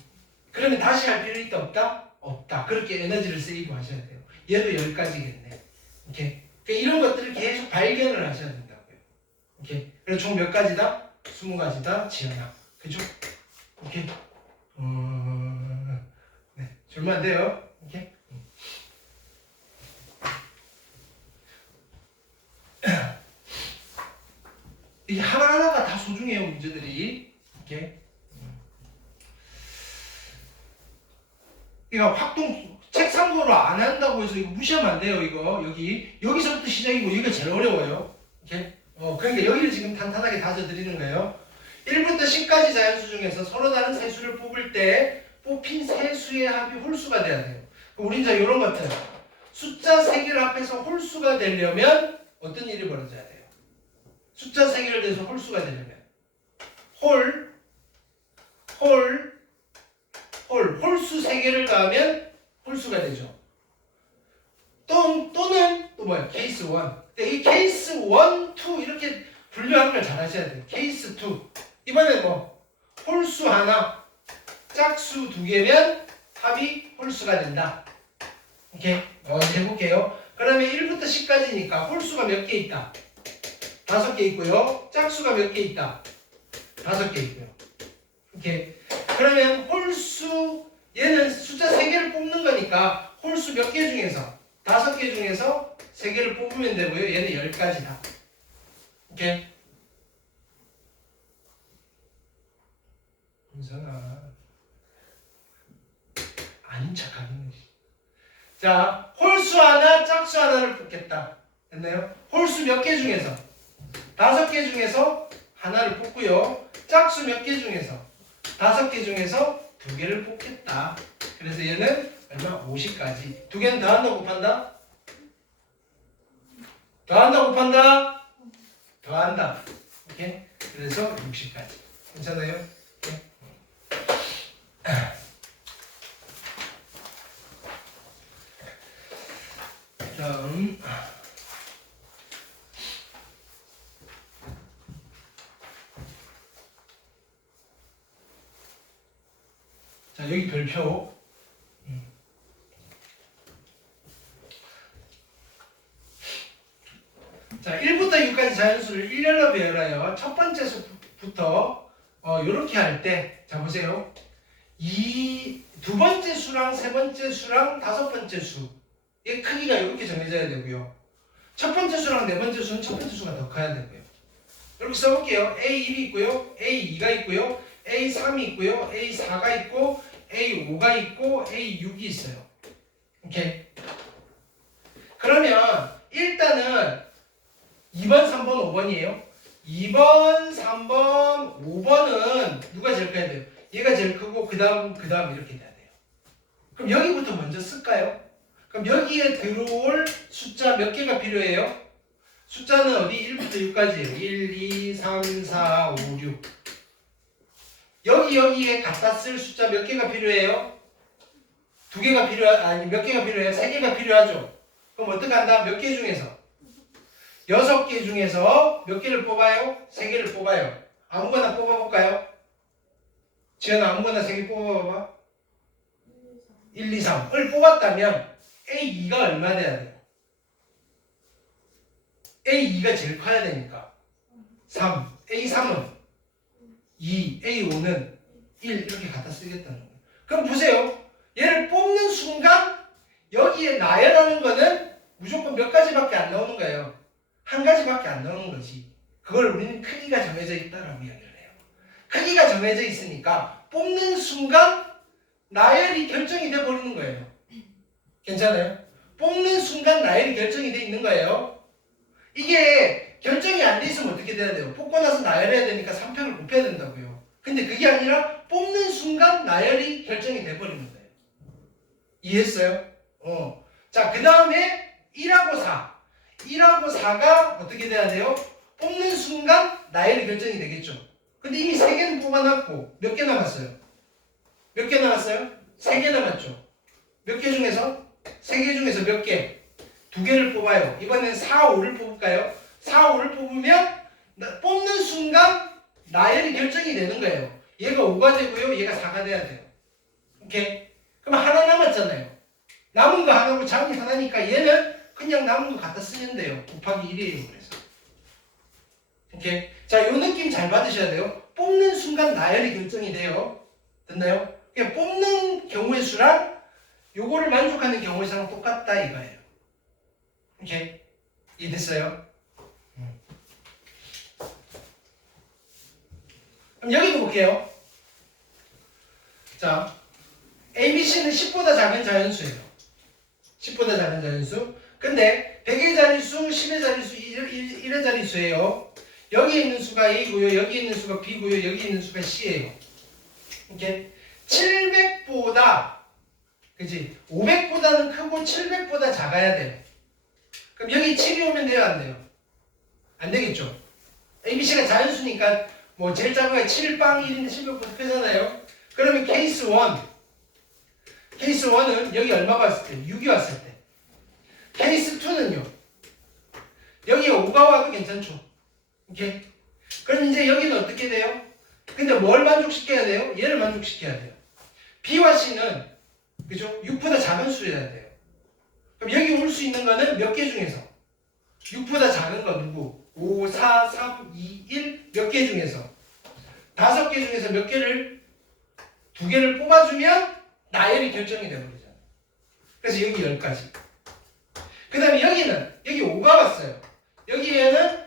그러면 다시 할 필요 있다 없다? 없다. 그렇게 에너지를 세이브 하셔야 돼요. 얘도 10가지겠네. 오케이. 그러니까 이런 것들을 계속 발견을 하셔야 된다고요. 오케이. 그래서 총 몇 가지다? 20가지다. 지연아. 그죠? 오케이. 네. 줄면 안 돼요. 오케이. 이게 하나하나가 다 소중해요, 문제들이. 이렇게. 그러니까 확동, 책 참고로 안 한다고 해서 이거 무시하면 안 돼요, 이거. 여기서부터 시작이고, 여기가 제일 어려워요. 이렇게. 그러니까 여기를 지금 탄탄하게 다져드리는 거예요. 1부터 10까지 자연수 중에서 서로 다른 세 수를 뽑을 때 뽑힌 세 수의 합이 홀수가 돼야 돼요. 우리 이제 이런 것들. 숫자 3개를 합해서 홀수가 되려면 어떤 일이 벌어져야 돼요? 숫자 3개를 대서 홀수가 되려면 홀수 3개를 더하면 홀수가 되죠. 또는 또 뭐야? 케이스 1. 이 케이스 1, 2 이렇게 분류하는 걸 잘 하셔야 돼요. 케이스 2. 이번에 뭐 홀수 하나, 짝수 2개면 합이 홀수가 된다. 오케이? 이제 해볼게요. 그러면 1부터 10까지니까 홀수가 몇 개 있다? 5개 있고요. 짝수가 몇 개 있다? 5개 있고요. 오케이. 그러면 홀수, 얘는 숫자 3개를 뽑는 거니까 홀수 몇 개 중에서? 5개 중에서 3개를 뽑으면 되고요. 얘는 10가지다. 오케이. 은선아. 아닌 척하기는. 자, 홀수 하나, 짝수 하나를 뽑겠다. 됐나요? 홀수 몇 개 중에서? 5개 중에서 하나를 뽑고요. 짝수 몇 개 중에서? 5개 중에서 2개를 뽑겠다. 그래서 얘는 얼마? 50까지. 2개는 더한다 곱한다? 더한다 곱한다? 더한다. 오케이? 그래서 60까지. 괜찮아요? 오케이? 다음 자, 여기 별표. 자, 1부터 6까지 자연수를 일렬로 배열하여 첫 번째 수부터 이렇게 할 때, 자 보세요. 이 두 번째 수랑 세 번째 수랑 5번째 수, 이 크기가 이렇게 정해져야 되고요. 첫 번째 수랑 네 번째 수는 첫 번째 수가 더 커야 되고요. 이렇게 써볼게요. A1이 있고요, A2가 있고요, A3이 있고요, A4가 있고, A5가 있고, A6이 있어요. 오케이. 그러면 일단은 2번, 3번, 5번이에요. 2번, 3번, 5번은 누가 제일 커야 돼요? 얘가 제일 크고 그 다음 이렇게 돼야 돼요. 그럼 여기부터 먼저 쓸까요? 그럼 여기에 들어올 숫자 몇 개가 필요해요? 숫자는 어디? 1부터 6까지예요. 1, 2, 3, 4, 5, 6. 여기에 갖다 쓸 숫자 몇 개가 필요해요? 2개가 아니 몇 개가 필요해요? 3개가 필요하죠. 그럼 어떻게 한다? 몇 개 중에서? 6개 중에서 몇 개를 뽑아요? 3개를 뽑아요. 아무거나 뽑아볼까요? 지연아 아무거나 3개 뽑아봐봐. 1, 2, 3을 뽑았다면 A2가 얼마 돼야 돼요? A2가 제일 커야 되니까 3, A3은 2, A5는 1 이렇게 갖다 쓰겠다는 거예요. 그럼 보세요. 얘를 뽑는 순간 여기에 나열하는 거는 무조건 몇 가지밖에 안 나오는 거예요. 한 가지밖에 안 나오는 거지. 그걸 우리는 크기가 정해져 있다라고 이야기를 해요. 크기가 정해져 있으니까 뽑는 순간 나열이 결정이 돼 버리는 거예요. 괜찮아요? 뽑는 순간 나열이 결정이 돼 있는 거예요. 이게 결정이 안 돼 있으면 어떻게 돼야 돼요? 뽑고 나서 나열해야 되니까 3평을 곱해야 된다고요. 근데 그게 아니라 뽑는 순간 나열이 결정이 돼 버리는 거예요. 이해했어요? 자, 그 다음에 1하고 4. 1하고 4가 어떻게 돼야 돼요? 뽑는 순간 나열이 결정이 되겠죠. 근데 이미 3개는 뽑아놨고 몇 개 남았어요? 몇 개 남았어요? 3개 남았죠. 몇 개 중에서? 3개 중에서 몇 개? 2개를 뽑아요. 이번엔 4, 5를 뽑을까요? 4, 5를 뽑으면 뽑는 순간 나열이 결정이 되는 거예요. 얘가 5가 되고요. 얘가 4가 돼야 돼요. 오케이? 그럼 하나 남았잖아요. 남은 거 하나고 잠이 하나니까 얘는 그냥 남은 거 갖다 쓰면 돼요. 곱하기 1이에요. 그래서. 오케이? 자, 요 느낌 잘 받으셔야 돼요. 뽑는 순간 나열이 결정이 돼요. 됐나요? 그러니까 뽑는 경우의 수랑 요거를 만족하는 경우의 수랑 똑같다 이거예요. 오케이? 이해됐어요? 그럼 여기도 볼게요. 자, ABC는 10보다 작은 자연수예요. 10보다 작은 자연수. 근데 100의 자릿수, 10의 자릿수, 1의 자릿수예요. 여기에 있는 수가 A고요. 여기에 있는 수가 B고요. 여기에 있는 수가 C예요. 이렇게 700보다 그치? 500보다는 크고 700보다 작아야 돼요. 그럼 여기 7이 오면 돼요? 안 돼요? 안 되겠죠? ABC가 자연수니까 뭐 제일 작은 게 7빵 1인데 700보다 크잖아요. 그러면 케이스 1 케이스 1은 여기 얼마가 왔을 때? 6이 왔을 때. 케이스 2는요. 여기에 5가 와도 괜찮죠. 오케이? 그럼 이제 여기는 어떻게 돼요? 근데 뭘 만족시켜야 돼요? 얘를 만족시켜야 돼요. B와 C는 그죠? 6보다 작은 수여야 돼요. 그럼 여기 올 수 있는 거는 몇 개 중에서? 6보다 작은 거 누구? 5, 4, 3, 2, 1 몇 개 중에서? 5개 중에서 몇 개를 2개를 뽑아주면 나열이 결정이 되버리잖아요. 그래서 여기 10가지. 그 다음에 여기는 여기 5가 왔어요. 여기에는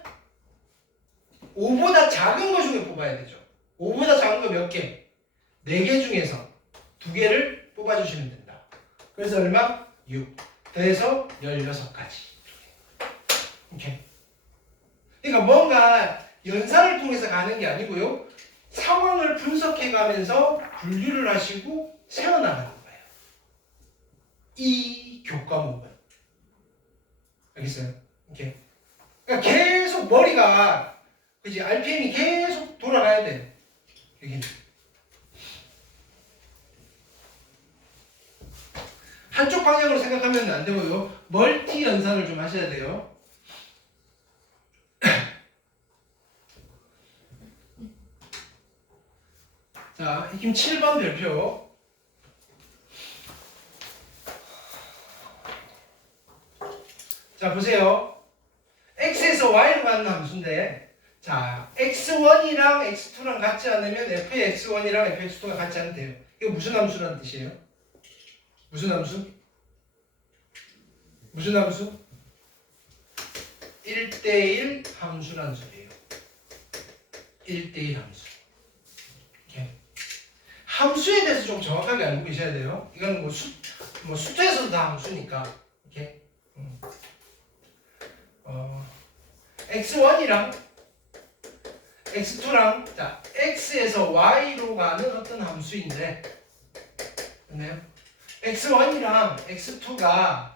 5보다 작은 거 중에 뽑아야 되죠. 5보다 작은 거 몇 개? 4개 중에서 2개를 뽑아주시면 된다. 그래서 얼마? 6. 더해서 16가지. 오케이. 그러니까 뭔가 연산을 통해서 가는 게 아니고요. 상황을 분석해 가면서 분류를 하시고 세워나가는 거예요. 이 교과목은. 알겠어요? 오케이. 그러니까 계속 머리가 그지 RPM이 계속 돌아가야 돼요. 여기. 한쪽 방향으로 생각하면 안 되고요. 멀티 연산을 좀 하셔야 돼요. 자, 지금 7번 별표. 자, 보세요. x에서 y로 가는 함수인데, 자, x1이랑 x2랑 같지 않으면 f의 x1이랑 f의 x2가 같지 않대요. 이거 무슨 함수라는 뜻이에요? 무슨 함수? 무슨 함수? 1대1 함수라는 소리예요. 1대1 함수. 이렇게. 함수에 대해서 좀 정확하게 알고 계셔야 돼요. 이건 뭐 숫자에서도 다 함수니까. 이렇게. x1이랑 x2랑 자, x에서 y로 가는 어떤 함수인데, 맞나요? x1이랑 x2가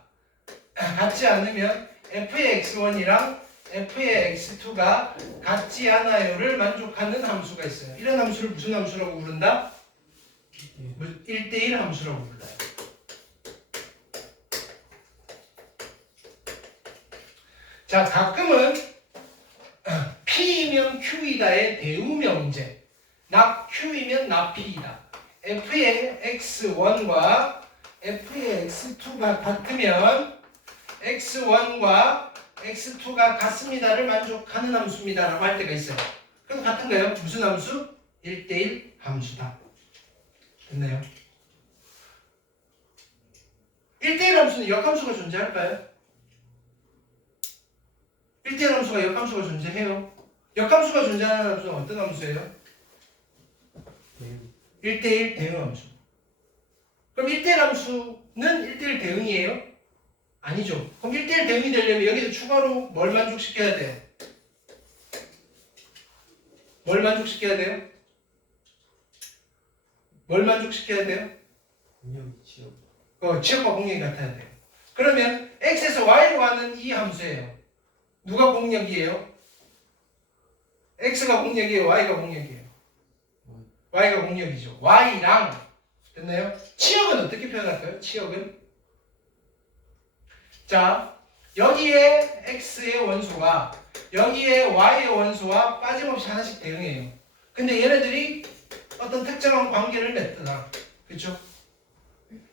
같지 않으면 f의 x1이랑 f의 x2가 같지 않아요를 만족하는 함수가 있어요. 이런 함수를 무슨 함수라고 부른다? 1대1 함수라고 불러요. 자, 가끔은 P이면 Q이다의 대우명제, not Q이면 not P이다. f의 x1과 f의 x2가 같으면 x1과 x2가 같습니다를 만족하는 함수입니다 라고 할 때가 있어요. 그럼 같은가요? 무슨 함수? 1대1 함수다. 됐나요? 1대1 함수는 역함수가 존재할까요? 1대1 함수가 역함수가 존재해요. 역함수가 존재하는 함수는 어떤 함수예요? 1대1 대응 함수. 그럼 1대1 함수는 1대1 대응이에요? 아니죠. 그럼 1대1 대응이 되려면 여기서 추가로 뭘 만족시켜야 돼요? 뭘 만족시켜야 돼요? 뭘 만족시켜야 돼요? 취업과 공역이 같아야 돼요. 그러면 x에서 y로 가는 이 함수예요. 누가 공역이에요? x가 공역이에요? y가 공역이에요? y가 공역이죠. y랑 됐나요? 치역은 어떻게 표현할까요? 치역은 자 여기에 x의 원소가 여기에 y의 원소와 빠짐없이 하나씩 대응해요. 근데 얘네들이 어떤 특정한 관계를 맺더라. 그렇죠?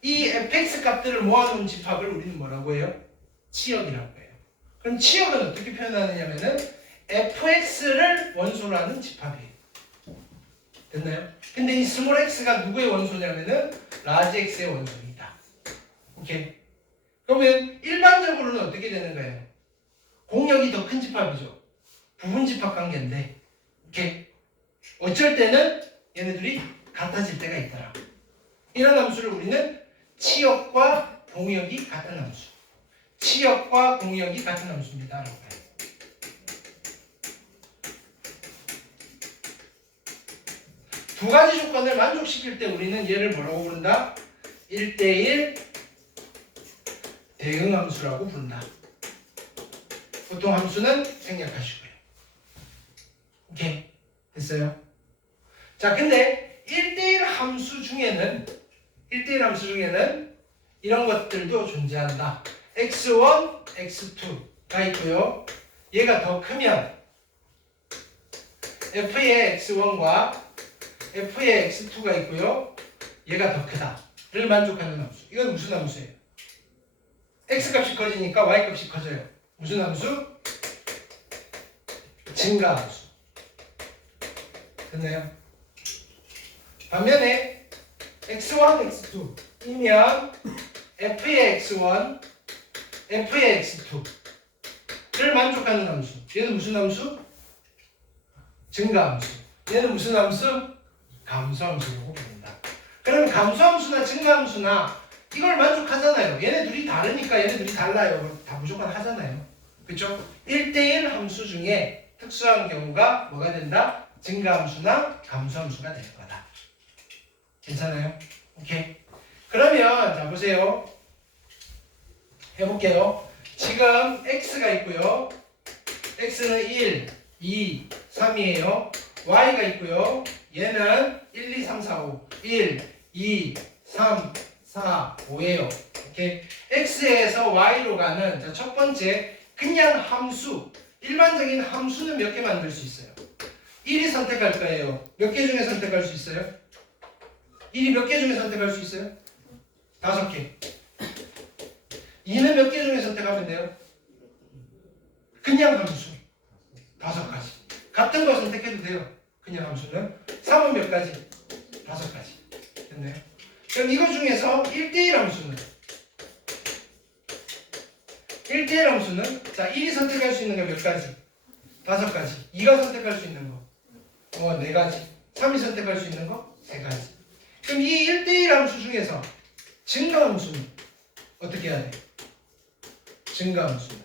이 fx 값들을 모아놓은 집합을 우리는 뭐라고 해요? 치역이라고 해요. 그럼 치역은 어떻게 표현하느냐면은 fx를 원소로 하는 집합이에요. 됐나요? 근데 이 스몰 x가 누구의 원소냐면은 라지 x의 원소입니다. 오케이? 그러면 일반적으로는 어떻게 되는 거예요? 공역이 더 큰 집합이죠. 부분 집합 관계인데 오케이? 어쩔 때는 얘네들이 같아질 때가 있더라. 이런 함수를 우리는 치역과 공역이 같은 함수. 치역과 공역이 같은 함수입니다. 라고 해요. 두 가지 조건을 만족시킬 때 우리는 얘를 뭐라고 부른다? 1대1 대응 함수라고 부른다. 보통 함수는 생략하시고요. 오케이. 됐어요? 자, 근데 1대1 함수 중에는 이런 것들도 존재한다. x1, x2가 있고요. 얘가 더 크면 f의 x1과 f의 x2가 있고요. 얘가 더 크다를 만족하는 함수. 이건 무슨 함수예요? x값이 커지니까 y값이 커져요. 무슨 함수? 증가함수. 됐나요? 반면에 x1, x2이면 f의 x1, f의 x2를 만족하는 함수. 얘는 무슨 함수? 증가함수. 얘는 무슨 함수? 감소함수라고 부른다. 그러면 감소함수나 증가함수나 이걸 만족하잖아요. 얘네 둘이 다르니까 얘네 둘이 달라요. 다 무조건 하잖아요. 그렇죠? 1대1 함수 중에 특수한 경우가 뭐가 된다? 증가함수나 감소함수가 될 거다. 괜찮아요? 오케이. 그러면 자 보세요. 해볼게요. 지금 x가 있고요. x는 1, 2, 3이에요. y가 있고요. 얘는 1, 2, 3, 4, 5. 1, 2, 3, 4, 5예요. 오케이. x에서 y로 가는 자, 첫 번째 그냥 함수. 일반적인 함수는 몇 개 만들 수 있어요? 1이 선택할 거예요. 몇 개 중에 선택할 수 있어요? 1이 몇 개 중에 선택할 수 있어요? 5개. 2는 몇 개 중에 선택하면 돼요? 그냥 함수 5가지. 같은 거 선택해도 돼요. 그냥 함수는 3은 몇 가지? 5가지. 됐나요? 그럼 이거 중에서 1대1 함수는 1대1 함수는 자 1이 선택할 수 있는 거 몇 가지? 5가지. 2가 선택할 수 있는 거 4가지. 3이 선택할 수 있는 거 3가지. 그럼 이 1대1 함수 중에서 증가함수는 어떻게 해야 돼? 증가함수는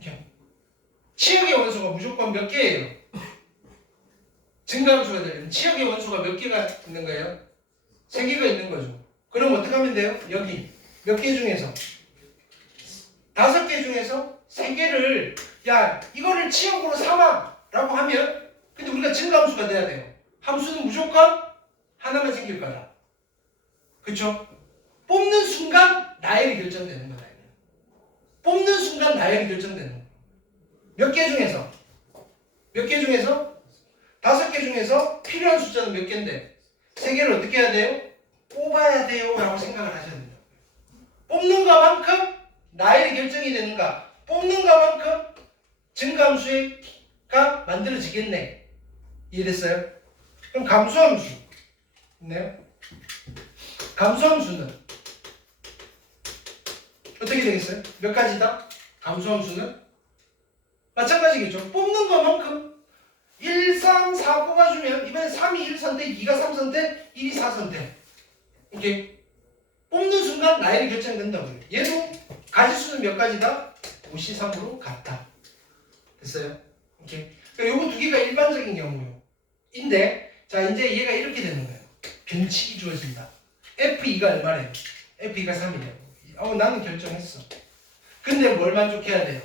이렇게 치역의 원소가 무조건 몇 개예요? 증가함수가 되려면 치역의 원소가 몇 개가 있는 거예요? 3개가 있는 거죠. 그럼 어떻게 하면 돼요? 여기 몇 개 중에서 5개 중에서 3개를 야 이거를 치역으로 삼아 라고 하면 근데 우리가 증가함수가 돼야 돼요. 함수는 무조건 하나만 생길 거다. 그쵸? 뽑는 순간 나열이 결정되는 거다. 뽑는 순간 나열이 결정되는 거다. 몇 개 중에서 5개 중에서 필요한 숫자는 몇 개인데 3개를 어떻게 해야 돼요? 뽑아야 돼요 라고 생각을 하셔야 된다. 뽑는 것만큼 나열이 결정이 되는가? 뽑는 것만큼 증가함수가 만들어지겠네. 이해됐어요? 그럼 감소함수 있네요. 감소함수는 어떻게 되겠어요? 몇 가지다? 감소함수는 마찬가지겠죠. 뽑는 것만큼 1, 3, 4 뽑아주면 이번에 3이 1 선택, 2가 3 선택, 1이 4 선택. 이렇게 뽑는 순간 나열이 결정된다고요. 얘도 가지수는 몇 가지다? 5C 3으로 같다. 됐어요? 이렇게. 그러니까 요거 두 개가 일반적인 경우요. 인데 자 이제 얘가 이렇게 되는 거예요. 변칙이 주어진다. F2가 얼마래요? F2가 3이래요. 나는 결정했어. 근데 뭘 만족해야 돼요?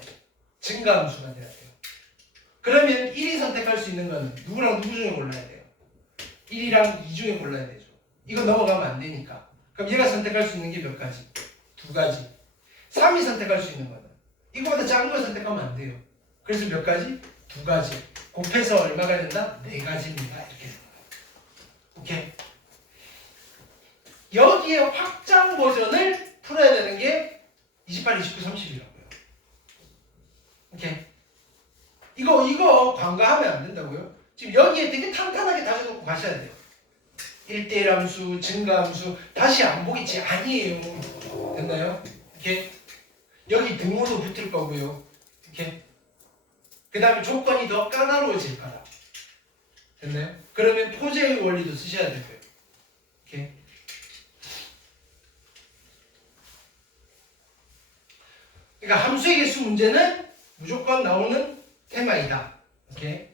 증가함수가 돼야 돼요. 그러면 1이 선택할 수 있는 건 누구랑 누구 중에 골라야 돼요? 1이랑 2 중에 골라야 되죠. 이거 넘어가면 안 되니까. 그럼 얘가 선택할 수 있는 게 몇 가지? 2가지. 3이 선택할 수 있는 거는 이거보다 작은 걸 선택하면 안 돼요. 그래서 몇 가지? 2가지. 곱해서 얼마가 된다? 4가지입니다. 이렇게 됩니다. 오케이. 여기에 확장 버전을 풀어야 되는 게 28, 29, 30이라고요. 오케이. 이거 관가하면 안 된다고요. 지금 여기에 되게 탄탄하게 다져놓고 가셔야 돼요. 1대1 함수, 증가함수 다시 안 보기지 아니에요. 됐나요? 오케이. 여기 등호도 붙을 거고요. 오케이. 그 다음에 조건이 더 까다로워질 거다. 됐나요? 그러면 포제의 원리도 쓰셔야 되고요. 오케이. 그러니까 함수의 개수 문제는 무조건 나오는 테마이다. 오케이.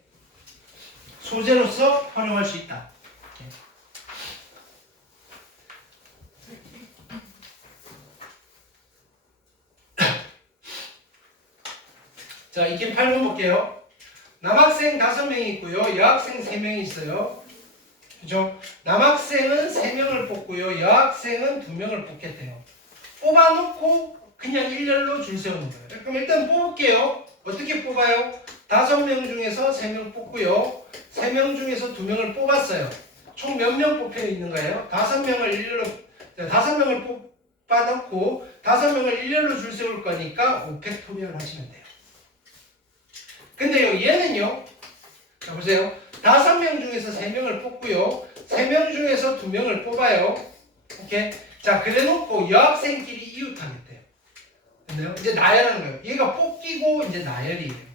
소재로서 활용할 수 있다. 오케이. 자, 이게 8번 볼게요. 남학생 5명이 있고요. 여학생 3명이 있어요. 그죠? 남학생은 3명을 뽑고요. 여학생은 2명을 뽑겠대요. 뽑아놓고 그냥 일렬로 줄 세우는 거예요. 그럼 일단 뽑을게요. 어떻게 뽑아요? 5명 중에서 3명 뽑고요. 3명 중에서 2명을 뽑았어요. 총 몇 명 뽑혀 있는 거예요? 5명을 일렬로 5명을 뽑아놓고 5명을 일렬로 줄 세울 거니까 5팩토리얼 하시면 돼요. 근데요, 얘는요. 자, 보세요. 5명 중에서 3명을 뽑고요. 3명 중에서 2명을 뽑아요. 오케이? 자, 그래 놓고 여학생끼리 이웃하겠대요. 됐나요? 이제 나열하는 거예요. 얘가 뽑기고 이제 나열이에요.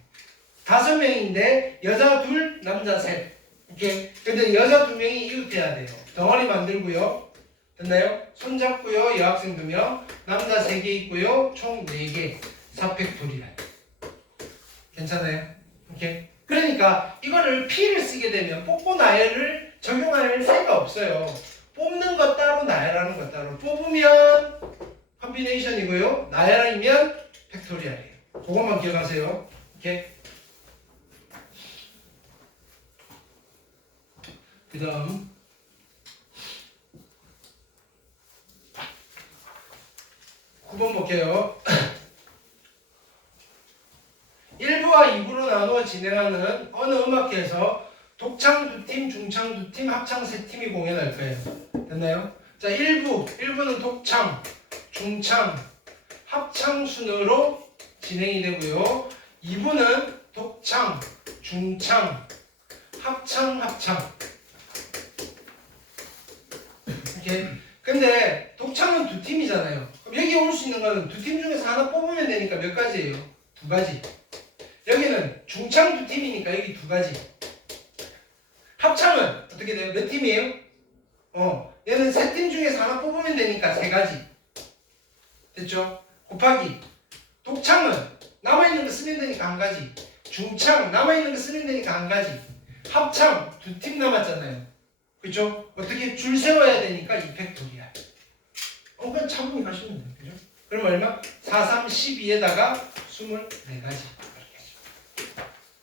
5명인데 여자 2, 남자 3. 오케이? 근데 여자 2명이 이웃해야 돼요. 덩어리 만들고요. 됐나요? 손잡고요. 여학생 2명, 남자 3개 있고요. 총 4개. 4팩토리얼. 괜찮아요? 오케이? 그러니까 이거를 P를 쓰게 되면 뽑고 나열을 적용할 새가 없어요. 뽑는 것 따로 나열하는 것 따로. 뽑으면 컴비네이션이고요. 나열이면 팩토리얼이에요. 그것만 기억하세요. 오케이? 그 다음 9번 볼게요. 1부와 2부로 나누어 진행하는 어느 음악회에서 독창 2팀, 중창 2팀, 합창 3팀이 공연할 거예요. 됐나요? 자, 1부는 독창, 중창, 합창 순으로 진행이 되고요. 2부는 독창, 중창, 합창. 이렇게. 근데 독창은 2팀이잖아요. 그럼 여기 올 수 있는 거는 2팀 중에서 하나 뽑으면 되니까 몇 가지예요? 2가지. 여기는 중창 2팀이니까 여기 2가지. 합창은 어떻게 돼요? 몇 팀이에요? 얘는 3팀 중에서 하나 뽑으면 되니까 3가지. 됐죠? 곱하기. 독창은 남아있는 거 쓰면 되니까 1가지. 중창 남아있는 거 쓰면 되니까 1가지. 합창 2팀 남았잖아요. 그죠? 어떻게 줄 세워야 되니까 2팩토리얼. 그냥 차분히 가시면 돼요. 그죠? 그럼 얼마? 4, 3, 12에다가 24가지.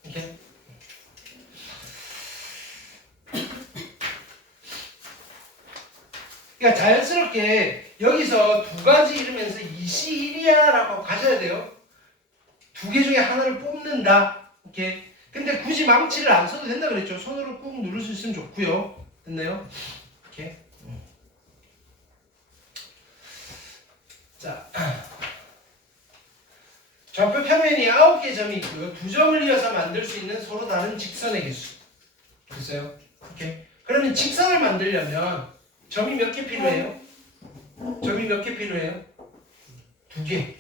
이렇게. 그러니까 자연스럽게 여기서 2가지 이러면서 2C1이야라고 가셔야 돼요. 2개 중에 하나를 뽑는다. 이렇게. 근데 굳이 망치를 안 써도 된다 그랬죠. 손으로 꾹 누를 수 있으면 좋고요. 됐나요? 이렇게. 자, 좌표 평면이 9개 점이 있고요. 2점을 이어서 만들 수 있는 서로 다른 직선의 개수. 됐어요? 오케이. 그러면 직선을 만들려면 점이 몇 개 필요해요? 점이 몇 개 필요해요? 2개.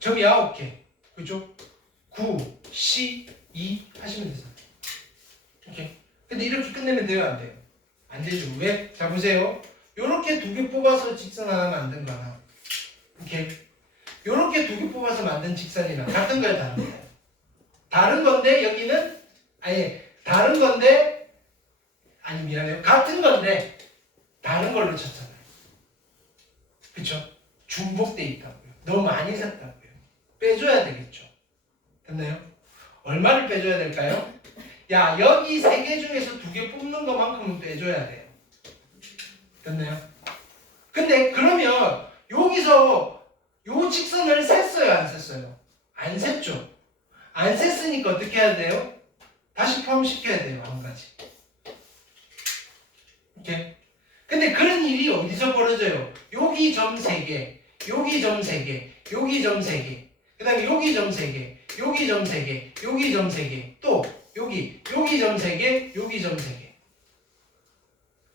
점이 9개. 그죠? 9, 10, 2 하시면 되잖아요. 오케이. 근데 이렇게 끝내면 돼요? 안 돼요? 안 되죠. 왜? 자, 보세요. 요렇게 2개 뽑아서 직선 하나 만든 거나, 오케이. 요렇게 2개 뽑아서 만든 직선이랑 같은 거예요, 다른 거예요? 다른 건데, 여기는, 다른 건데, 미안해요. 같은 건데, 다른 걸로 쳤잖아요. 그쵸? 중복돼 있다고요. 너무 많이 샀다고요. 빼줘야 되겠죠. 됐나요? 얼마를 빼줘야 될까요? 야, 여기 3개 중에서 2개 뽑는 것만큼은 빼줘야 돼요. 됐나요? 근데 그러면 여기서 요 직선을 셌어요, 안 셌어요? 안 셌죠. 안 셌으니까 어떻게 해야 돼요? 다시 포함시켜야 돼요, 한 가지. 오케이? 근데 그런 일이 어디서 벌어져요? 여기 점 3개, 여기 점 3개, 여기 점 3개, 그 다음에 여기 점 3개, 여기 점 3개, 여기 점 3개, 또 여기 점 3개, 여기 점 3개.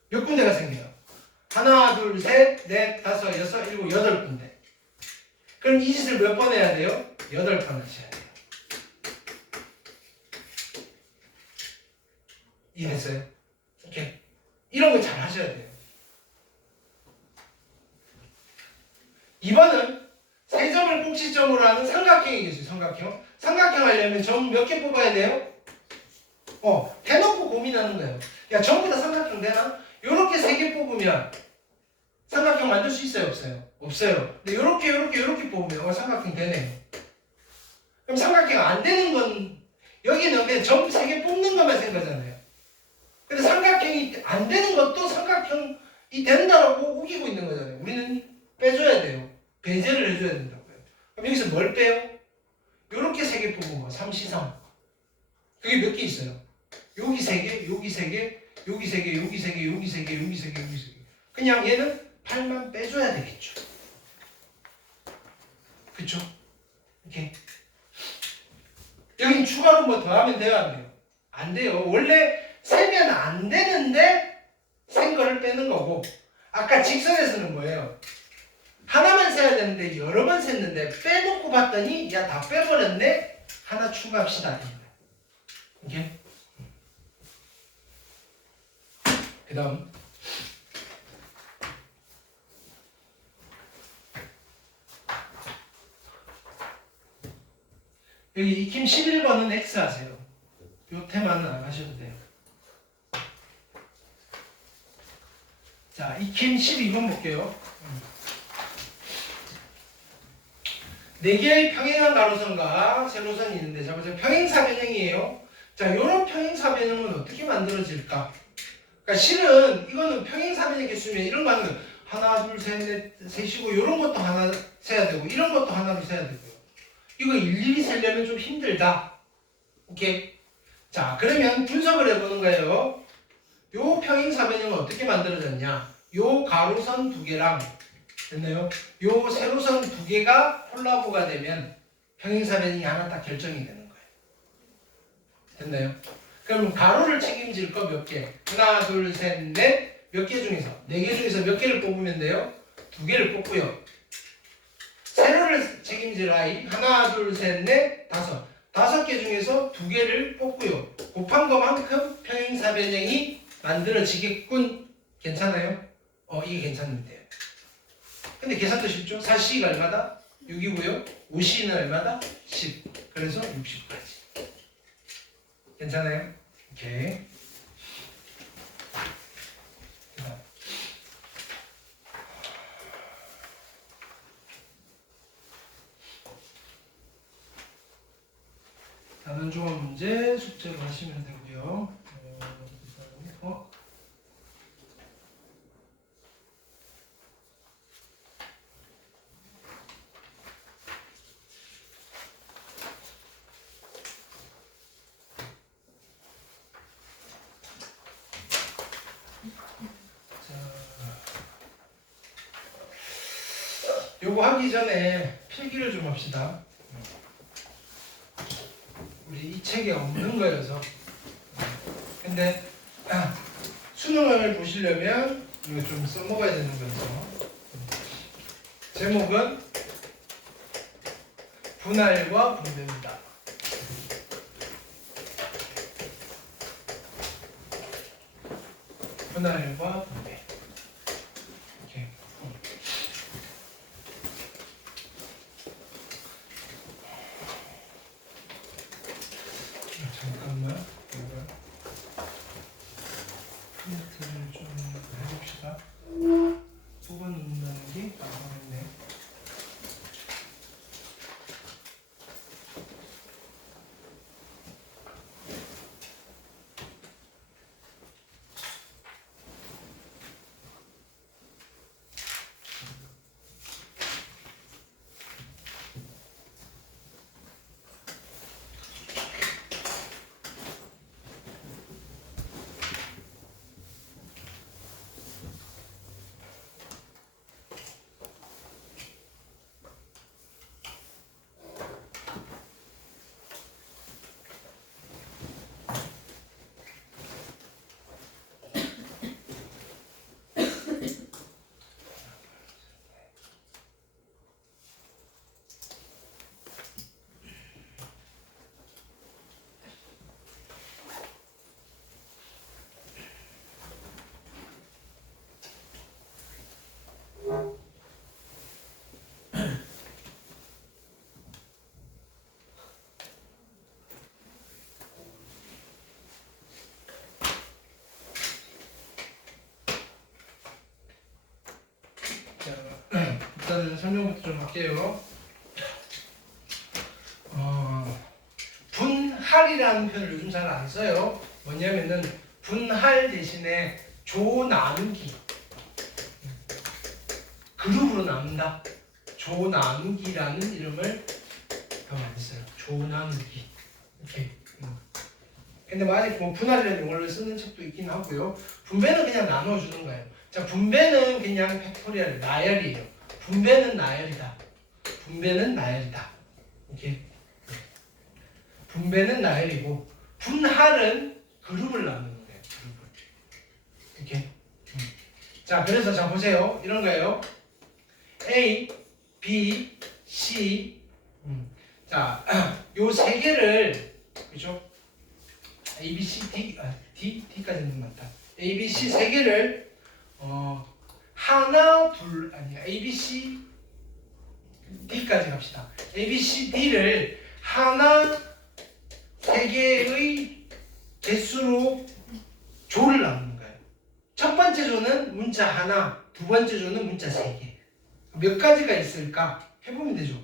몇 군데가 생겨요? 하나, 둘, 셋, 넷, 다섯, 여섯, 일곱, 8군데. 그럼 이 짓을 몇 번 해야 돼요? 8번 하셔야 돼요. 이해됐어요? 오케이. 이런 거 잘 하셔야 돼요. 2번은 세 점을 꼭지점으로 하는 삼각형이 계세요. 삼각형. 삼각형 하려면 점 몇 개 뽑아야 돼요? 대놓고 고민하는 거예요. 야, 전부 다 삼각형 되나? 요렇게 3개 뽑으면 삼각형 만들 수 있어요? 없어요? 없어요. 근데 요렇게 뽑으면 삼각형 되네요. 그럼 삼각형 안 되는 건 여기는 그냥 점 3개 뽑는 것만 생긴 거잖아요. 근데 삼각형이 안 되는 것도 삼각형이 된다라고 우기고 있는 거잖아요. 우리는 빼줘야 돼요. 배제를 해줘야 된다고요. 그럼 여기서 뭘 빼요? 요렇게 3개 뽑은 거, 3C3. 그게 몇 개 있어요? 여기 3개, 여기 3개, 여기 3개, 여기 3개, 여기 3개, 여기 3개, 여기 3개. 그냥 얘는 8만 빼줘야 되겠죠. 그쵸? 이렇게. 여긴 추가로 뭐 더하면 돼요, 안 돼요? 안 돼요. 원래 세면 안 되는데 센 거를 빼는 거고, 아까 직선에서는 뭐예요? 하나만 세야 되는데 여러 번 셌는데 빼놓고 봤더니 야, 다 빼버렸네? 하나 추가합시다. 이게. 그 다음. 여기 익힘 11번은 X 하세요. 요 테마는 안 하셔도 돼요. 자, 익힘 12번 볼게요. 4개의 평행한 가로선과 세로선이 있는데, 자, 보세요. 평행사변형이에요. 자, 요런 평행사변형은 어떻게 만들어질까? 그러니까 실은 이거는 평행사변형 개수면 이런 거 하는 거예요. 하나, 둘, 셋, 넷, 셋이고, 요런 것도 하나 세야 되고, 이런 것도 하나로 세야 되고요. 이거 일일이 세려면 좀 힘들다. 오케이? 자, 그러면 분석을 해보는 거예요. 요 평행사변형은 어떻게 만들어졌냐? 요 가로선 2개랑, 됐나요? 요 세로선 2개가 콜라보가 되면 평행사변형이 하나 딱 결정이 되는 거예요. 됐나요? 그럼 가로를 책임질 거 몇 개? 하나, 둘, 셋, 넷. 몇 개 중에서? 4개 중에서 몇 개를 뽑으면 돼요? 2개를 뽑고요. 세로를 책임질 아이 하나, 둘, 셋, 넷, 5. 5개 중에서 2개를 뽑고요. 곱한 것만큼 평행사변형이 만들어지겠군. 괜찮아요? 이게 괜찮은데요. 근데 계산도 쉽죠? 4C가 얼마다? 6이고요. 5C는 얼마다? 10. 그래서 60까지. 괜찮아요? 오케이. 다른 조합 문제 숙제로 하시면 되고요. 요거 하기 전에 필기를 좀 합시다. 이 책에 없는 거여서. 근데 수능을 보시려면 이거 좀 써먹어야 되는 거여서. 제목은 분할과 분배입니다. 분할과 분배. 이렇게. 잠깐만. 프린트를 좀 해봅시다. 뽑아 놓는다는 게 깜빡했네. 일단은 설명부터 좀 할게요. 분할이라는 표현을 요즘 잘 안 써요. 뭐냐면은 분할 대신에 조 나누기, 그룹으로 나눈다. 조 나누기라는 이름을 더 많이 써요. 조 나누기. 이렇게. 근데 뭐 아직 뭐 분할이라는 용어를 쓰는 책도 있긴 하고요. 분배는 그냥 나눠주는 거예요. 자, 분배는 그냥 팩토리얼, 나열이에요. 분배는 나열이다. 분배는 나열이다. 이렇게. 분배는 나열이고, 분할은 그룹을 나누는 거예요. 그룹을. 이렇게. 자, 그래서 자 보세요. 이런 거예요. A, B, C. 자, 요 세 개를, 그죠? A, B, C, D까지는 맞다. A, B, C 세 개를 하나, 둘, 아니야. A, B, C, D까지 갑시다. A, B, C, D를 하나, 세 개의 개수로 조를 나누는 거예요. 첫 번째 조는 문자 하나, 두 번째 조는 문자 세 개. 몇 가지가 있을까? 해보면 되죠.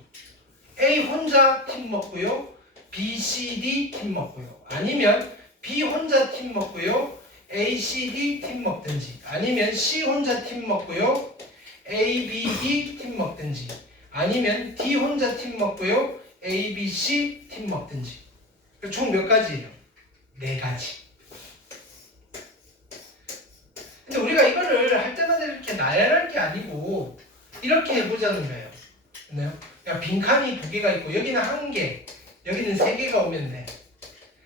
A 혼자 팀 먹고요. B, C, D 팀 먹고요. 아니면 B 혼자 팀 먹고요. A, C, D 팀 먹든지. 아니면 C 혼자 팀 먹고요. A, B, D 팀 먹든지. 아니면 D 혼자 팀 먹고요. A, B, C 팀 먹든지. 총 몇 가지예요? 네 가지. 근데 우리가 이거를 할 때마다 이렇게 나열할 게 아니고 이렇게 해보자는 거예요. 됐나요? 그러니까 빈칸이 두 개가 있고 여기는 한 개, 여기는 세 개가 오면 돼.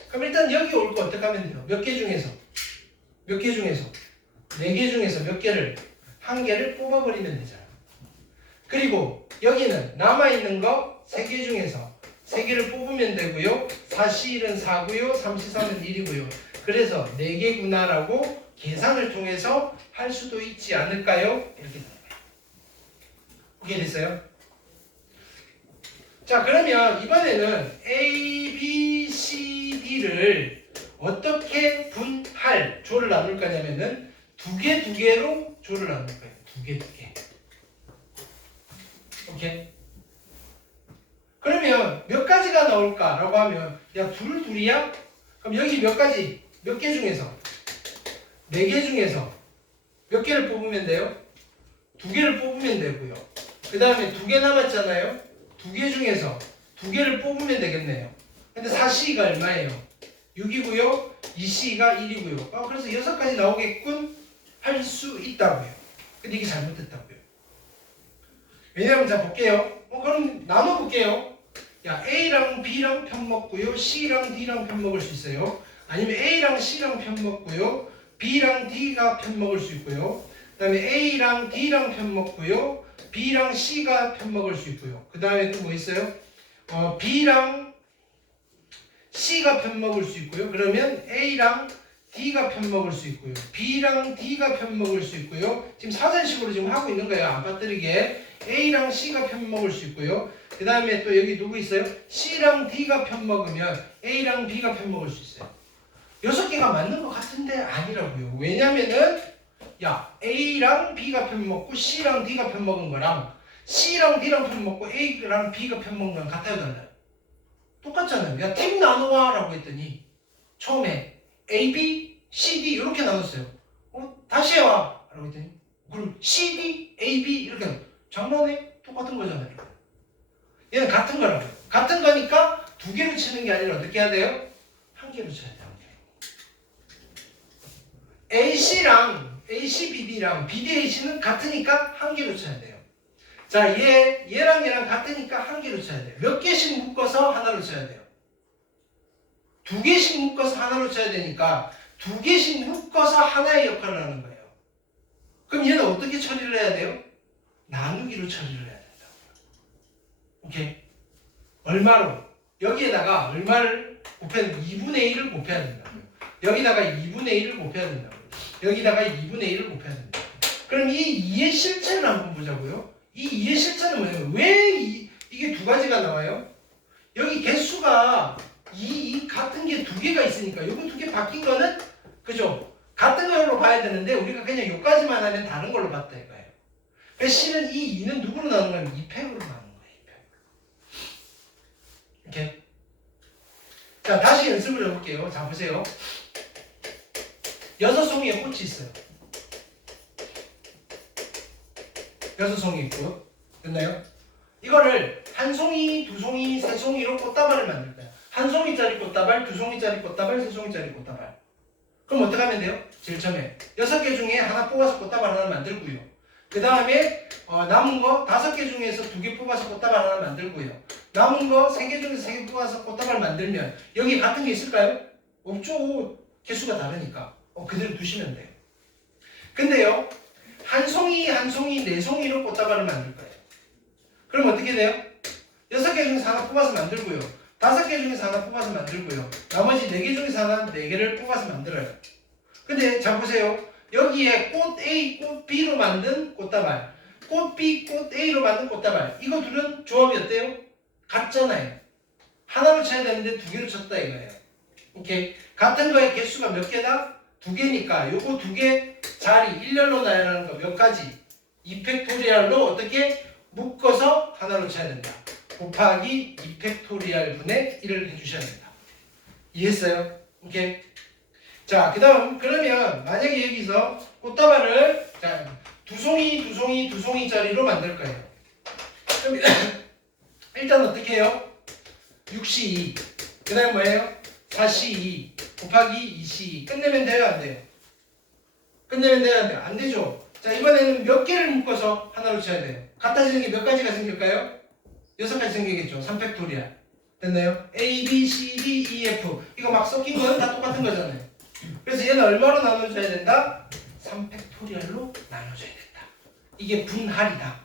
그럼 일단 여기 올 거 어떻게 하면 돼요? 몇 개 중에서? 몇 개 중에서? 네 개 중에서 몇 개를? 한 개를 뽑아버리면 되잖아. 그리고 여기는 남아있는 거 세 개 중에서 세 개를 뽑으면 되고요. 4C1은 4고요. 3C3은 1이고요. 그래서 4개구나라고 계산을 통해서 할 수도 있지 않을까요? 이렇게 되는 거예요. 오케이 됐어요? 자, 그러면 이번에는 A, B, C, D를 어떻게 분할, 조를 나눌 거냐면은 두 개로 조를 나눌 거예요. 두 개. 오케이? 그러면 몇 가지가 나올까라고 하면 야, 둘이야? 그럼 여기 몇 가지? 몇 개 중에서? 네 개 중에서 몇 개를 뽑으면 돼요? 두 개를 뽑으면 되고요. 그 다음에 두 개 남았잖아요? 두 개 중에서 두 개를 뽑으면 되겠네요. 근데 4C가 얼마예요? 6이고요. 2C가 1이고요. 그래서 6가지 나오겠군? 할 수 있다고요. 근데 이게 잘못됐다고요. 왜냐하면 자 볼게요. 그럼 나눠볼게요. 야 A랑 B랑 편먹고요. C랑 D랑 편먹을 수 있어요. 아니면 A랑 C랑 편먹고요. B랑 D가 편먹을 수 있고요. 그 다음에 A랑 D랑 편먹고요. B랑 C가 편먹을 수 있고요. 그 다음에 또 뭐 있어요? B랑 C가 편먹을 수 있고요. 그러면 A랑 D가 편먹을 수 있고요. B랑 D가 편먹을 수 있고요. 지금 사전식으로 지금 하고 있는 거예요. 안 빠뜨리게. A랑 C가 편먹을 수 있고요. 그 다음에 또 여기 누구 있어요? C랑 D가 편먹으면 A랑 B가 편먹을 수 있어요. 6개가 맞는 것 같은데 아니라고요. 왜냐면은 야 A랑 B가 편먹고 C랑 D가 편먹은 거랑 C랑 D랑 편먹고 A랑 B가 편먹은 거랑 같아요, 달라요? 똑같잖아요. 야 팀 나눠와 라고 했더니 처음에 A, B, C, D 이렇게 나눴어요. 다시 해와 라고 했더니 그럼 C, D, A, B 이렇게 장난해? 똑같은 거잖아요. 얘는 같은 거라고요. 같은 거니까 두 개로 치는 게 아니라 어떻게 해야 돼요? 한 개로 쳐야 돼요. AC랑 ACBD랑 BDAC는 같으니까 한 개로 쳐야 돼요. 자, 얘랑 얘랑 같으니까 한 개로 쳐야 돼요. 몇 개씩 묶어서 하나로 쳐야 돼요. 두 개씩 묶어서 하나로 쳐야 되니까 두 개씩 묶어서 하나의 역할을 하는 거예요. 그럼 얘는 어떻게 처리를 해야 돼요? 나누기로 처리를 해야 된다. 오케이? 얼마로? 여기에다가 얼마를 곱해야 된다? 2분의 1을 곱해야 된다고요. 여기다가 2분의 1을 곱해야 된다고요. 여기다가 2분의 1을 곱해야 된다. 그럼 이 2의 실체를 한번 보자고요. 이 2의 실체는 뭐냐면 왜 이게 두 가지가 나와요? 여기 개수가 이 같은 게 두 개가 있으니까 요거 두 개 바뀐 거는 그죠? 같은 걸로 봐야 되는데 우리가 그냥 요까지만 하면 다른 걸로 봤다 이거예요. 그래서 실은 이 2는 누구로 나누는 거냐면 2팩으로 나누는 거예요. 2팩. 이렇게. 자 다시 연습을 해볼게요. 자 보세요. 6송이의 꽃이 있어요. 6송이 있고요. 됐나요? 이거를 한 송이, 두 송이, 세 송이로 꽃다발을 만들 거예요. 한 송이짜리 꽃다발, 두 송이짜리 꽃다발, 세 송이짜리 꽃다발. 그럼 어떻게 하면 돼요? 제일 처음에 6개 중에 하나 뽑아서 꽃다발 하나 만들고요. 그 다음에 남은 거 5개 중에서 2개 뽑아서 꽃다발 하나 만들고요. 남은 거 3개 중에서 3개 뽑아서 꽃다발 만들면 여기 같은 게 있을까요? 없죠. 개수가 다르니까. 그대로 두시면 돼요. 근데요. 한 송이, 한 송이, 4송이로 꽃다발을 만들 거예요. 그럼 어떻게 돼요? 6개 중에서 하나 뽑아서 만들고요. 5개 중에서 하나 뽑아서 만들고요. 나머지 4개 중에서 하나 4개를 뽑아서 만들어요. 근데 자 보세요. 여기에 꽃 A, 꽃 B로 만든 꽃다발, 꽃 B, 꽃 A로 만든 꽃다발. 이거 둘은 조합이 어때요? 같잖아요. 하나로 쳐야 되는데 2개로 쳤다 이거예요. 오케이. 같은 거의 개수가 몇 개다? 2개니까 요거 2개 자리 일렬로 나열하는 거 몇 가지? 2팩토리얼로 어떻게 묶어서 하나로 쳐야 된다. 곱하기 2팩토리얼 분의 1을 해주셔야 된다. 이해했어요? 오케이. 자, 그 다음 그러면 만약에 여기서 꽃다발을 자, 두 송이짜리로 만들 거예요. 그럼 일단 어떻게 해요? 6C2 그 다음 뭐예요? 4C2 곱하기 2C2 끝내면 돼요? 안 돼요? 끝내면 돼요? 안 돼요? 안 되죠? 자, 이번에는 몇 개를 묶어서 하나로 쳐야 돼요? 같아지는 게 몇 가지가 생길까요? 6가지 생기겠죠? 3팩토리얼 됐나요? A, B, C, D, E, F 이거 막 섞인 건 다 똑같은 거잖아요. 그래서 얘는 얼마로 나눠줘야 된다? 3팩토리얼로 나눠줘야 된다. 이게 분할이다.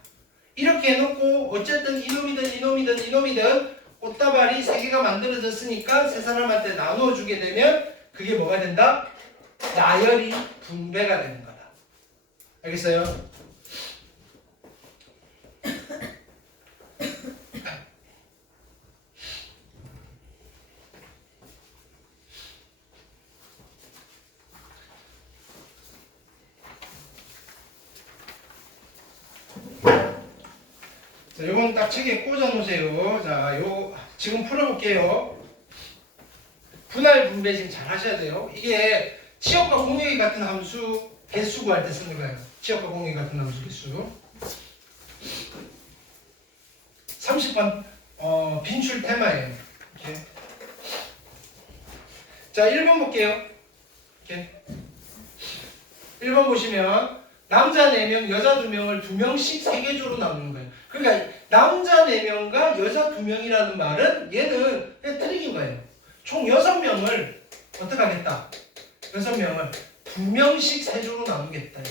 이렇게 해놓고 어쨌든 이놈이든 꽃다발이 3개가 만들어졌으니까 세 사람한테 나눠주게 되면 그게 뭐가 된다? 나열이 분배가 되는 거다. 알겠어요? 자, 요건 딱 책에 꽂아 놓으세요. 자, 지금 풀어볼게요. 분할 분배 지금 잘 하셔야 돼요. 이게 치역과 공역이 같은 함수 개수 구할 때 쓰는 거예요. 치역과 공역이 같은 함수 개수. 30번 빈출 테마예요. 이렇게. 자, 1번 볼게요. 이렇게. 1번 보시면 남자 4명, 여자 2명을 2명씩 3개조로 나누는 거예요. 그러니까 남자 4명과 여자 2명이라는 말은 얘는 그냥 트릭인 거예요. 총 6명을 어떻게 하겠다? 6명을 2명씩 세조로 나누겠다.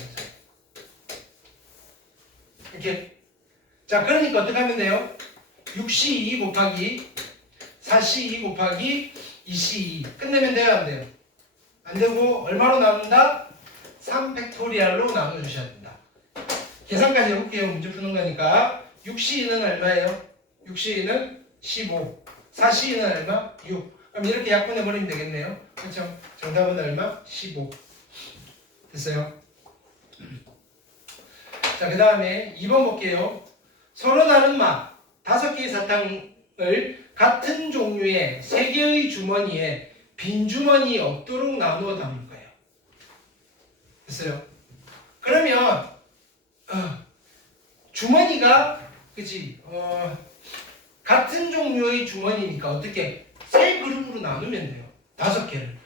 이렇게. 자, 그러니까 어떻게 하면 돼요? 6C2 곱하기 4C2 곱하기 2C2 끝내면 돼요? 안 돼요? 안 되고 얼마로 나눈다? 3팩토리얼로 나눠주셔야 된다. 계산까지 해볼게요. 문제 푸는 거니까. 6C2는 얼마예요? 6C2는 15. 4C2는 얼마? 6. 그럼 이렇게 약분해버리면 되겠네요. 그렇죠? 정답은 얼마? 15. 됐어요? 자, 그 다음에 2번 볼게요. 서로 다른 맛 5개의 사탕을 같은 종류의 3개의 주머니에 빈 주머니 없도록 나누어 담을 거예요. 됐어요? 그러면 주머니가 그치 같은 종류의 주머니니까 어떻게 3그룹으로 나누면 돼요. 5개를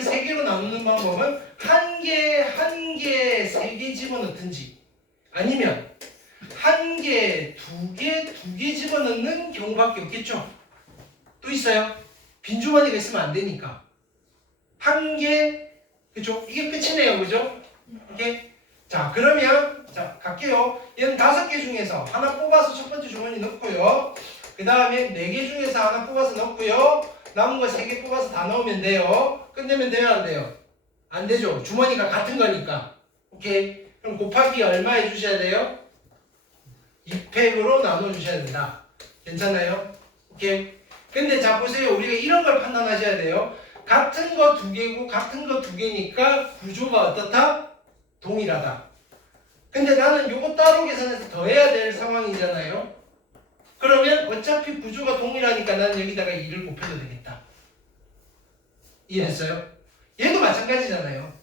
3개로 나누는 방법은 1개, 3개 집어넣든지 아니면 1개, 2개, 2개 집어넣는 경우밖에 없겠죠. 또 있어요. 빈 주머니가 있으면 안 되니까 1개, 그죠? 이게 끝이네요, 그죠? 이렇게. 자, 그러면 자 갈게요. 얘는 5개 중에서 하나 뽑아서 첫 번째 주머니 넣고요. 그 다음에 4개 중에서 하나 뽑아서 넣고요. 남은 거 3개 뽑아서 다 넣으면 돼요. 끝내면 돼요, 안 돼요? 안 되죠. 주머니가 같은 거니까. 오케이. 그럼 곱하기 얼마 해주셔야 돼요? 2팩으로 나눠주셔야 된다. 괜찮아요? 오케이. 근데 자 보세요. 우리가 이런 걸 판단하셔야 돼요. 같은 거 2개고 같은 거 2개니까 구조가 어떻다? 동일하다. 근데 나는 요거 따로 계산해서 더해야 될 상황이잖아요. 그러면 어차피 구조가 동일하니까 나는 여기다가 2를 곱해도 되겠다. 이해했어요? 얘도 마찬가지잖아요.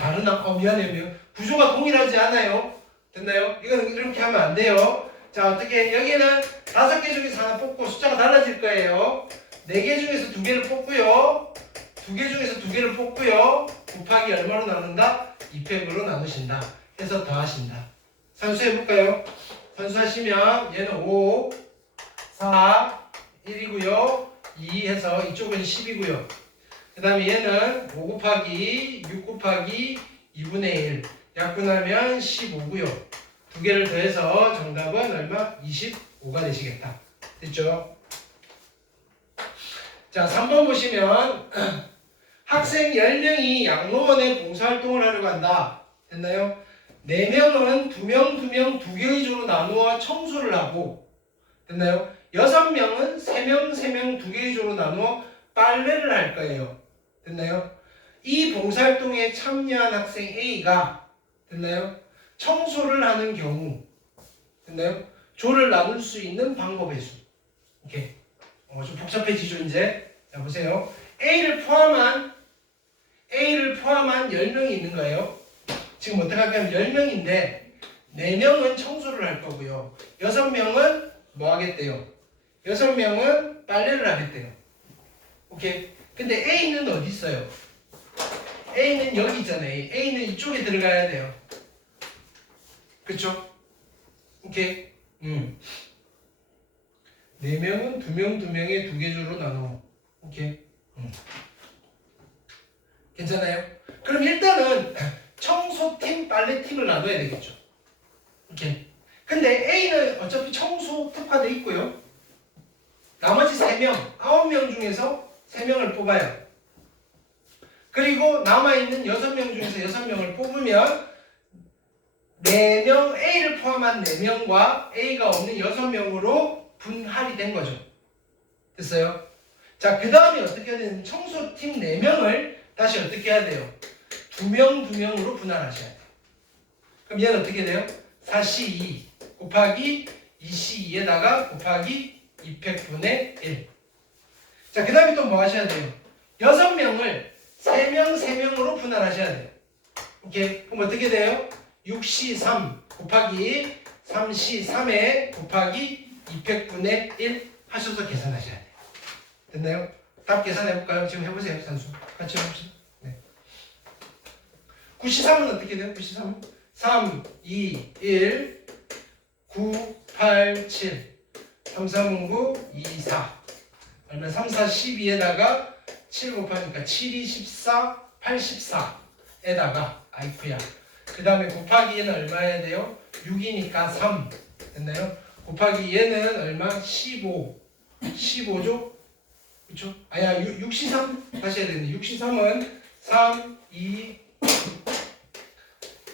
다르나? 미안해요. 구조가 동일하지 않아요. 됐나요? 이건 이렇게 하면 안 돼요. 자, 어떻게 여기는 5개 중에서 하나 뽑고 숫자가 달라질 거예요. 4개 중에서 2개를 뽑고요. 2개 중에서 2개를 뽑고요. 곱하기 얼마로 나눈다? 2팩으로 나누신다. 해서 더하신다. 산수해볼까요? 산수하시면 얘는 5, 4, 1이고요. 2 해서 이쪽은 10이고요. 그 다음에 얘는 5 곱하기 6 곱하기 2분의 1 약분하면 15고요. 2개를 더해서 정답은 얼마? 25가 되시겠다. 됐죠? 자, 3번 보시면 학생 10명이 양로원에 봉사활동을 하려고 한다. 됐나요? 4명은 2명, 2개의 조로 나누어 청소를 하고 됐나요? 6명은 3명, 2개의 조로 나누어 빨래를 할 거예요. 됐나요? 이 봉사활동에 참여한 학생 A가 됐나요? 청소를 하는 경우 됐나요? 조를 나눌 수 있는 방법의 수. 오케이. 좀 복잡해지죠 이제. 자 보세요. A를 포함한 10명이 있는 거예요. 지금 어떻게 할까요? 10명인데 4명은 청소를 할 거고요. 6명은 뭐 하겠대요? 6명은 빨래를 하겠대요. 오케이. 근데 A는 어디 있어요? A는 여기 있잖아요. A는 이쪽에 들어가야 돼요. 그쵸? 오케이. 4명은 2명에 2개 조로 나눠. 오케이. 괜찮아요? 그럼 일단은 청소팀, 빨래팀을 나눠야 되겠죠. 오케이. 근데 A는 어차피 청소 특화돼 있고요. 나머지 3명, 9명 중에서 3명을 뽑아요. 그리고 남아있는 6명 중에서 6명을 뽑으면 4명, A를 포함한 4명과 A가 없는 6명으로 분할이 된 거죠. 됐어요? 자, 그 다음에 어떻게 해야 되는 청소팀 4명을 다시 어떻게 해야 돼요? 2명으로 분할하셔야 돼요. 그럼 얘는 어떻게 돼요? 4C2 곱하기 2C2에다가 곱하기 2팩분의 1. 자, 그 다음에 또 뭐 하셔야 돼요? 6명을 3명으로 분할하셔야 돼요. 오케이? 그럼 어떻게 돼요? 6C3 곱하기 3C3에 곱하기 2팩분의 1 하셔서 계산하셔야 돼요. 됐나요? 답 계산해볼까요? 지금 해보세요. 산수. 같이 해봅시다. 네. 93은 어떻게 돼요? 93은 3, 2, 1 9, 8, 7. 3, 3, 9, 2, 4. 그러면 3, 4, 12에다가 7 곱하니까 7, 2, 14, 84에다가 아이쿠야. 그 다음에 곱하기 얘는 얼마 해야 돼요? 6이니까 3. 됐나요? 곱하기 얘는 얼마? 15. 15죠? 그쵸? 아야, 63 다시 해야 되는데 63은 3, 2,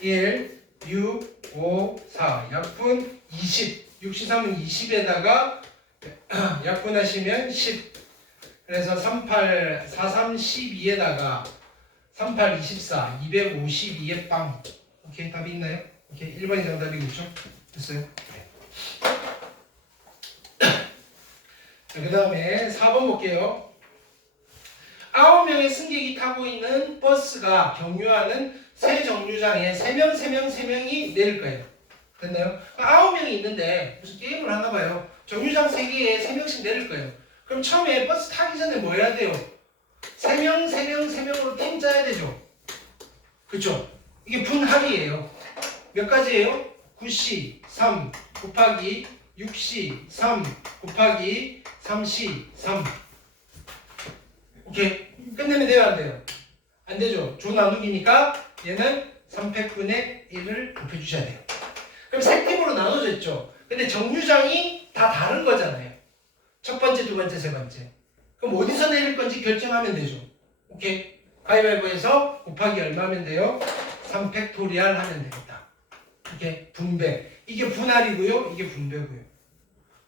1, 6, 5, 4. 약분 20. 63은 20에다가 약분하시면 10. 그래서 38, 43, 12에다가 38, 24, 252에 빵. 오케이, 답이 있나요? 오케이, 1번이 정답이겠죠? 됐어요? 네. 자, 그 다음에 4번 볼게요. 9명의 승객이 타고 있는 버스가 경유하는 세 정류장에 3명이 내릴 거예요. 됐나요? 9명이 있는데 무슨 게임을 하나 봐요. 정류장 3개에 3명씩 내릴 거예요. 그럼 처음에 버스 타기 전에 뭐 해야 돼요? 3명으로 팀 짜야 되죠. 그쵸? 이게 분할이에요. 몇 가지예요? 9C 3 곱하기 6C 3 곱하기 3C 3. 오케이. 끝내면 돼요, 안 돼요? 안 되죠. 조 나누기니까 얘는 300분의 1을 곱해주셔야 돼요. 그럼 세 팀으로 나눠져 있죠. 근데 정류장이 다 다른 거잖아요. 첫 번째, 두 번째, 세 번째. 그럼 어디서 내릴 건지 결정하면 되죠. 오케이. 가위바위보에서 곱하기 얼마면 돼요? 3팩토리얼 하면 되겠다. 이게 분배. 이게 분할이고요. 이게 분배고요.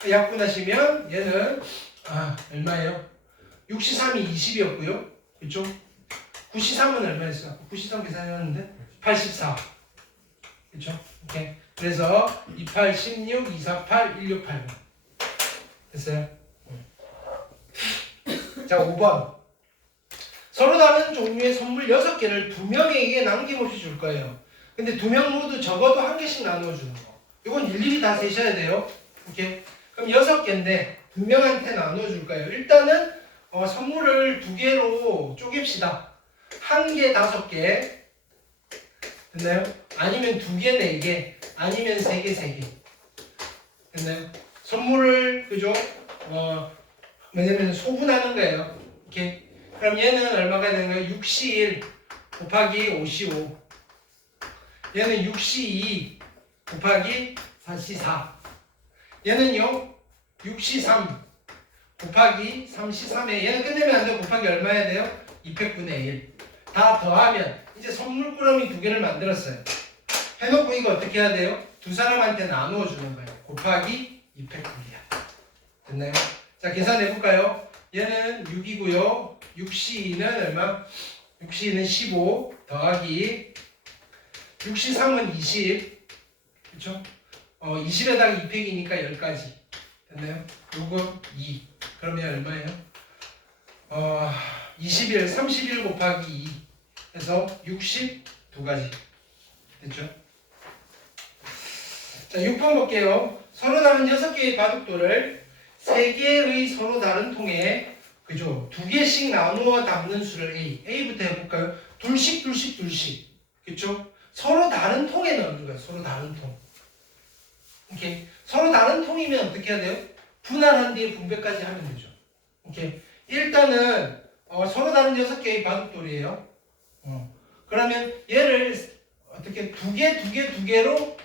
약분하시면 얘는 얼마예요? 6C3이 20이었고요. 그렇죠? 9C3은 얼마였어요? 9C3 계산해놨는데 84. 그렇죠? 오케이. 그래서 28, 16, 248, 1689. 됐어요? 자, 5번. 서로 다른 종류의 선물 6개를 2명에게 남김없이 줄 거예요. 근데 2명 모두 적어도 1개씩 나누어 주는 거. 이건 일일이 다 세셔야 돼요. 오케이? 그럼 6개인데 2명한테 나누어 줄 거예요. 일단은 선물을 2개로 쪼갭시다. 1개 5개. 됐나요? 아니면 2개 4개. 아니면 3개 3개. 됐나요? 선물을 그죠? 왜냐면 소분하는 거예요. 오케이? 그럼 얘는 얼마가 되는 거예요? 6C1 곱하기 5C5. 얘는 6C2 곱하기 4C4. 얘는요 6C3 곱하기 3C3에 얘는 끝내면 안 돼요. 곱하기 얼마 해야 돼요? 200분의 1. 다 더하면 이제 선물꾸러미 2개를 만들었어요. 해놓고 이거 어떻게 해야 돼요? 두 사람한테 나누어 주는 거예요. 곱하기 200분이야. 됐나요? 자, 계산해볼까요? 얘는 6이고요. 6C2는 얼마? 6C2는 15 더하기 6C3은 20. 그쵸? 20에다가 2팩이니까 10가지. 됐나요? 요거 2. 그러면 얼마예요? 21, 31 곱하기 2 해서 62가지. 됐죠? 자, 6번 볼게요. 서로 다른 6개의 바둑돌을 3개의 서로 다른 통에 그죠? 2개씩 나누어 담는 수를 A부터 해볼까요? 둘씩. 그쵸? 서로 다른 통에 넣는 거예요. 서로 다른 통. 오케이. 서로 다른 통이면 어떻게 해야 돼요? 분할한 뒤에 분배까지 하면 되죠. 오케이. 일단은 서로 다른 6개의 바둑돌이에요. 그러면 얘를 어떻게 2개로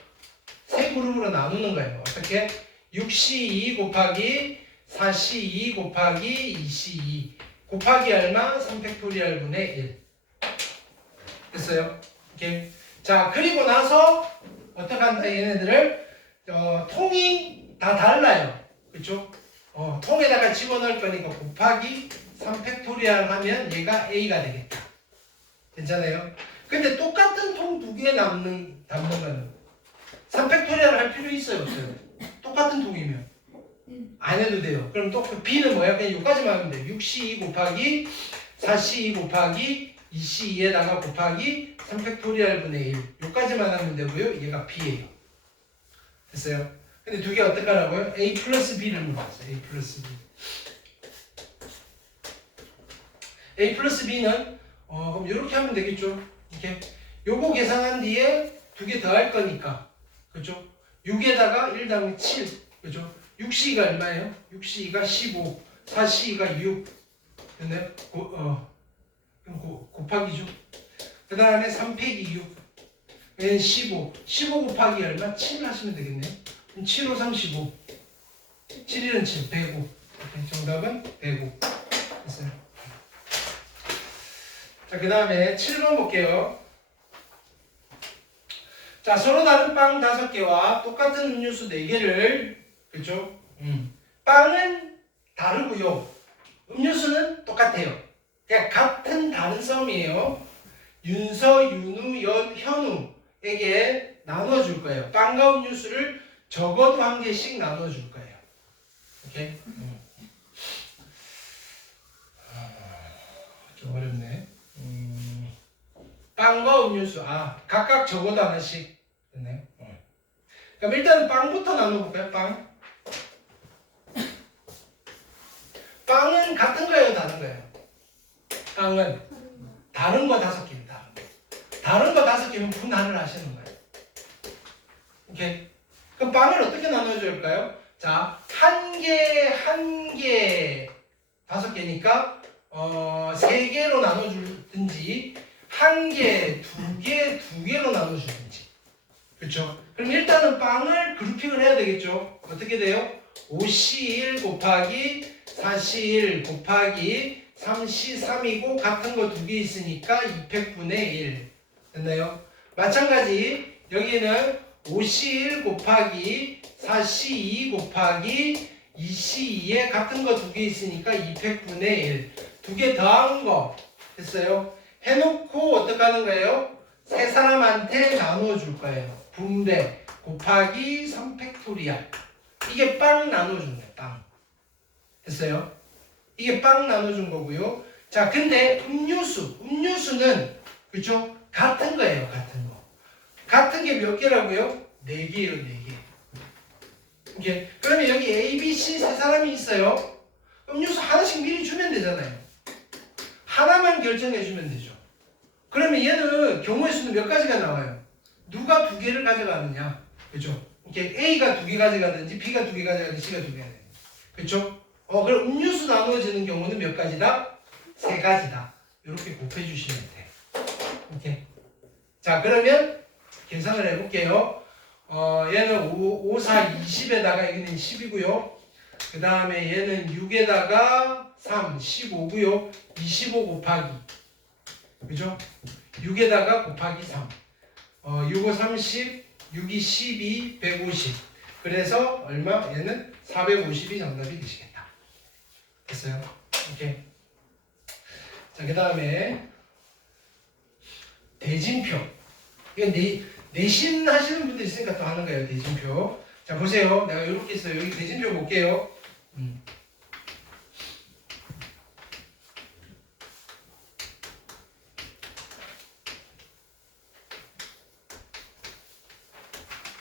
세 그룹으로 나누는 거예요. 어떻게? 6C2 곱하기 4C2 곱하기 2C2 곱하기 얼마? 3팩토리얼 분의 1. 됐어요? 오케이. 자, 그리고 나서 어떻게 한다? 얘네들을 통이 다 달라요. 그쵸? 통에다가 집어넣을 거니까 곱하기 3팩토리얼 하면 얘가 A가 되겠다. 괜찮아요? 근데 똑같은 통 2개 담는 거는 3팩토리얼 할 필요 있어요? 없어요? 똑같은 통이면 안 해도 돼요. 그럼 또 B는 뭐야? 그냥 여기까지만 하면 돼요. 6C2 곱하기 4C2 곱하기 2C2에다가 곱하기 3팩토리얼 분의 1 여기까지만 하면 되고요. 얘가 B예요. 됐어요? 근데 2개 어떡하라고요? A 플러스 B를 물어봤어요. A 플러스 B. A 플러스 B는 그럼 이렇게 하면 되겠죠? 이렇게 요거 계산한 뒤에 2개 더 할 거니까 그죠? 6에다가 1 다음에 7. 그죠? 6C가 얼마예요? 6C가 15. 4C가 6. 됐나요? 곱하기죠. 그 다음에 3 빼기 6. 얘는 15. 15 곱하기 얼마? 7 하시면 되겠네요. 7, 5, 35. 7, 1은 7. 105. 정답은 105. 됐어요. 자, 그 다음에 7번 볼게요. 자, 서로 다른 빵 5개와 똑같은 음료수 4개를, 그렇죠? 빵은 다르고요. 음료수는 똑같아요. 그냥 같은 다른 썸이에요. 윤서, 윤우, 현우에게 나눠줄 거예요. 빵과 음료수를 적어도 1개씩 나눠줄 거예요. 오케이? 좀 어렵네. 빵과 음료수. 각각 적어도 하나씩. 됐나요? 그럼 일단은 빵부터 나눠볼까요? 빵은 같은 거예요? 다른 거예요? 빵은 다른 거 5개입니다. 다른 거 5개면 분할을 하시는 거예요. 오케이? 그럼 빵을 어떻게 나눠줄까요? 자, 1개, 5개니까 3개로 나눠주든지 1개, 2개, 2개로 나눠주든지. 그렇죠? 그럼 일단은 빵을 그룹핑을 해야 되겠죠? 어떻게 돼요? 5C1 곱하기 4C1 곱하기 3C3이고 같은 거 2개 있으니까 200분의 1. 됐나요? 마찬가지 여기는 5C1 곱하기 4C2 곱하기 2C2에 같은 거 2개 있으니까 200분의 1. 2개 더한 거 됐어요? 해놓고 어떻게 하는 거예요? 세 사람한테 나눠줄 거예요. 분배 곱하기 3팩토리알. 이게 빵 나눠준 거예요. 빵. 됐어요? 이게 빵 나눠준 거고요. 자, 근데 음료수는 그렇죠? 같은 거예요. 같은 거. 같은 게 몇 개라고요? 4개예요. 4개. 오케이. 그러면 여기 A, B, C 세 사람이 있어요. 음료수 하나씩 미리 주면 되잖아요. 하나만 결정해 주면 되죠. 그러면 얘는 경우의 수는 몇 가지가 나와요? 누가 2개를 가져가느냐. 그렇죠? 이렇게 A가 2개 가져가든지 B가 2개 가져가든지 C가 2개 가져가든지. 그렇죠? 그럼 음료수 나누어지는 경우는 몇 가지다? 3가지다. 이렇게 곱해 주시면 돼요. 오케이. 자, 그러면 계산을 해볼게요. 얘는 5, 4, 20에다가 여기는 10이고요. 그 다음에 얘는 6에다가 3, 15고요. 25 곱하기. 그죠? 6에다가 곱하기 3. 6, 5, 30, 6, 2, 12, 150. 그래서 얼마? 얘는 450이 정답이 되시겠다. 됐어요? 오케이. 자, 그 다음에 대진표. 이건 내신 하시는 분들 있으니까 또 하는 거예요. 대진표. 자, 보세요. 내가 이렇게 있어요. 여기 대진표 볼게요.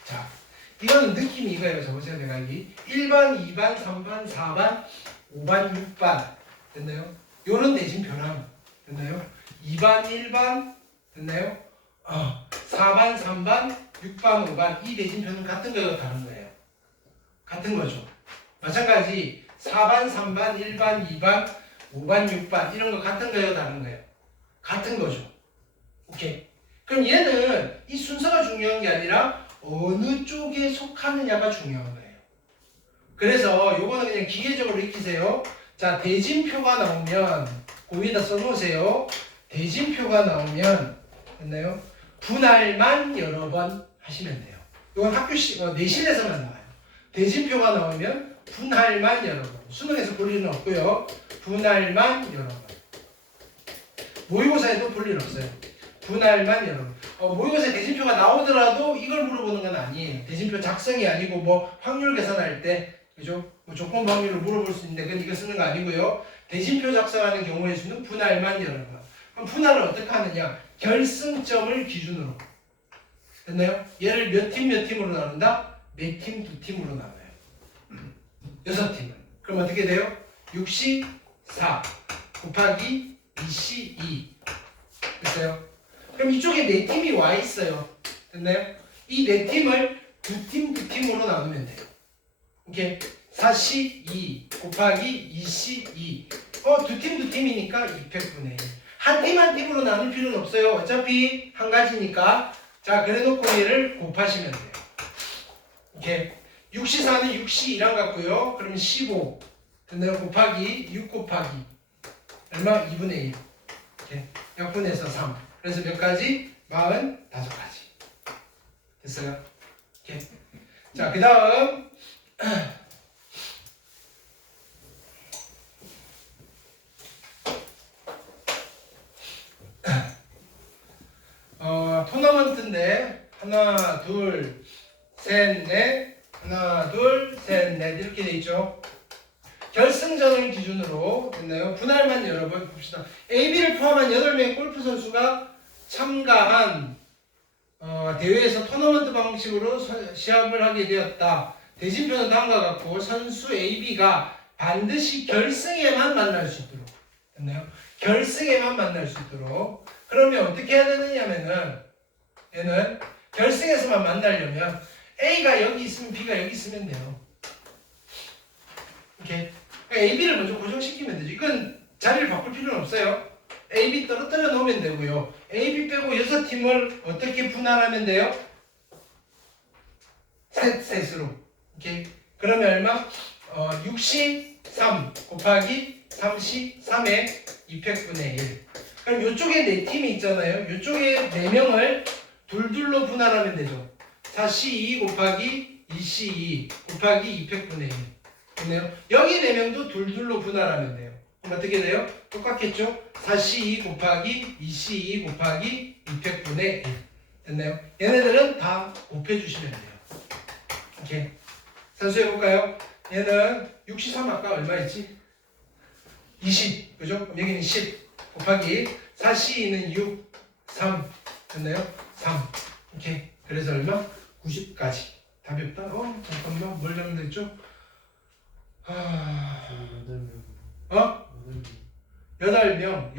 자, 이거는 느낌이 이거예요. 자, 보세요. 내가 여기 1번, 2번, 3번, 4번, 5번, 6번. 됐나요? 요런 대진표랑 됐나요? 2번, 1번. 됐나요? 4번, 3번, 6번, 5번. 이 대진표는 같은 거예요? 다른 거예요? 같은 거죠. 마찬가지 4번, 3번, 1번, 2번, 5번, 6번 이런 거 같은 거예요? 다른 거예요? 같은 거죠. 오케이. 그럼 얘는 이 순서가 중요한 게 아니라 어느 쪽에 속하느냐가 중요한 거예요. 그래서 요거는 그냥 기계적으로 익히세요. 자, 대진표가 나오면 그 위에다 써놓으세요. 대진표가 나오면 됐나요? 분할만 여러 번 하시면 돼요. 이건 내신에서만 나와요. 대진표가 나오면 분할만 여러 번. 수능에서 볼 일은 없고요. 분할만 여러 번. 모의고사에도 볼 일 없어요. 분할만 여러 번. 모의고사에 대진표가 나오더라도 이걸 물어보는 건 아니에요. 대진표 작성이 아니고 뭐 확률 계산할 때 그죠? 뭐 조건부 확률을 물어볼 수 있는데 그건 이거 쓰는 거 아니고요. 대진표 작성하는 경우의 수는 분할만 여러 번. 그럼 분할을 어떻게 하느냐? 결승점을 기준으로. 됐나요? 얘를 몇 팀으로 나눈다? 4팀, 2팀으로 나눠요. 6팀은. 그럼 어떻게 돼요? 64 곱하기 2C2. 됐어요? 그럼 이쪽에 4팀이 와 있어요. 됐나요? 이 4팀을 두 팀으로 나누면 돼요. 오케이? 4C 2 곱하기 2C 2. 두 팀이니까 200분의 1. 한 팀으로 나눌 필요는 없어요. 어차피 한 가지니까. 자, 그래 놓고 얘를 곱하시면 돼요. 오케이? 6C4는 6C 2랑 같고요. 그러면 15. 됐나요? 곱하기 6 곱하기 얼마? 2분의 1. 오케이? 약분해서 3. 그래서 몇 가지? 45가지. 됐어요? 오케이. 자, 그 다음 토너먼트인데 하나, 둘, 셋, 넷 하나, 둘, 셋, 넷 이렇게 돼 있죠. 결승전을 기준으로 됐나요? 분할만 여러 번 봅시다. AB를 포함한 8명의 골프 선수가 참가한 대회에서 토너먼트 방식으로 시합을 하게 되었다. 대진표는 다음과 같고 선수 AB가 반드시 결승에만 만날 수 있도록 됐나요? 결승에만 만날 수 있도록. 그러면 어떻게 해야 되느냐면은 얘는 결승에서만 만나려면 A가 여기 있으면 B가 여기 있으면 돼요. 오케이. 그러니까 AB를 먼저 고정시키면 되죠. 이건 자리를 바꿀 필요는 없어요. AB 떨어뜨려 놓으면 되고요. AB 빼고 6팀을 어떻게 분할하면 돼요? 셋으로. 오케이. 그러면 얼마? 63 곱하기 33의 200분의 1. 그럼 이쪽에 4팀이 있잖아요. 이쪽에 4명을 둘로 분할하면 되죠. 4C2 곱하기 2C2 곱하기 200분의 1. 됐네요. 여기 4명도 둘로 분할하면 돼요. 그럼 어떻게 돼요? 똑같겠죠? 4C2 곱하기 2C2 곱하기 200분의 1. 됐나요? 얘네들은 다 곱해주시면 돼요. 오케이. 산수해볼까요? 얘는 63 아까 얼마였지? 20. 그죠? 그럼 여기는 10 곱하기 4C2는 6, 3. 됐나요? 3. 오케이. 그래서 얼마? 90까지. 답이 없다? 잠깐만. 뭘 잘못했죠? 8명.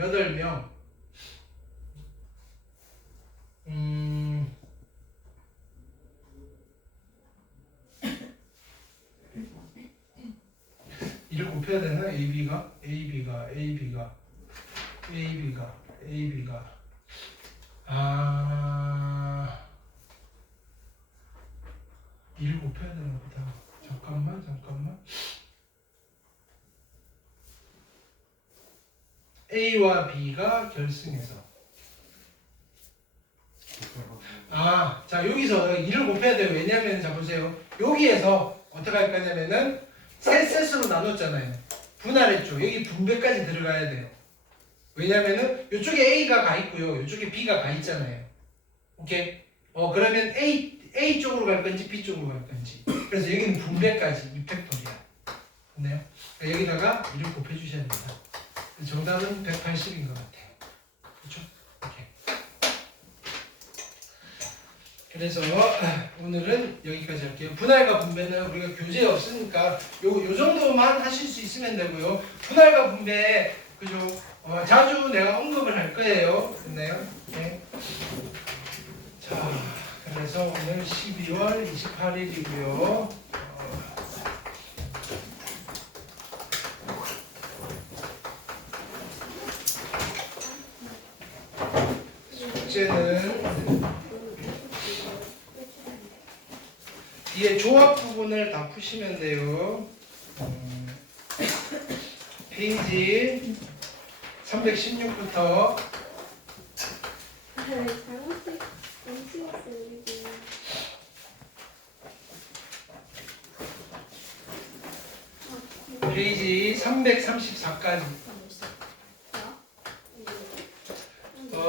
이를 곱해야 되나? AB가 이를 곱해야 되나 보다. 잠깐만. A와 B가 결승에서. 자, 여기서 2를 곱해야 돼요. 왜냐면, 자, 보세요. 여기에서 어떻게 할 거냐면은, 세 셋으로 나눴잖아요. 분할했죠. 여기 분배까지 들어가야 돼요. 왜냐면은, 이쪽에 A가 가 있고요. 이쪽에 B가 가 있잖아요. 오케이? 그러면 A 쪽으로 갈 건지, B 쪽으로 갈 건지. 그래서 여기는 분배까지 2팩토리얼. 됐나요? 여기다가 2를 곱해 주셔야 됩니다. 정답은 180인 것 같아요. 그렇죠? 오케이. 그래서 오늘은 여기까지 할게요. 분할과 분배는 우리가 교재에 없으니까 요 정도만 하실 수 있으면 되고요. 분할과 분배 그죠? 자주 내가 언급을 할 거예요. 됐나요? 네. 자, 그래서 오늘 12월 28일이고요. 숙제는 뒤에 조합 부분을 다 푸시면 돼요. 페이지 316부터 페이지 334까지.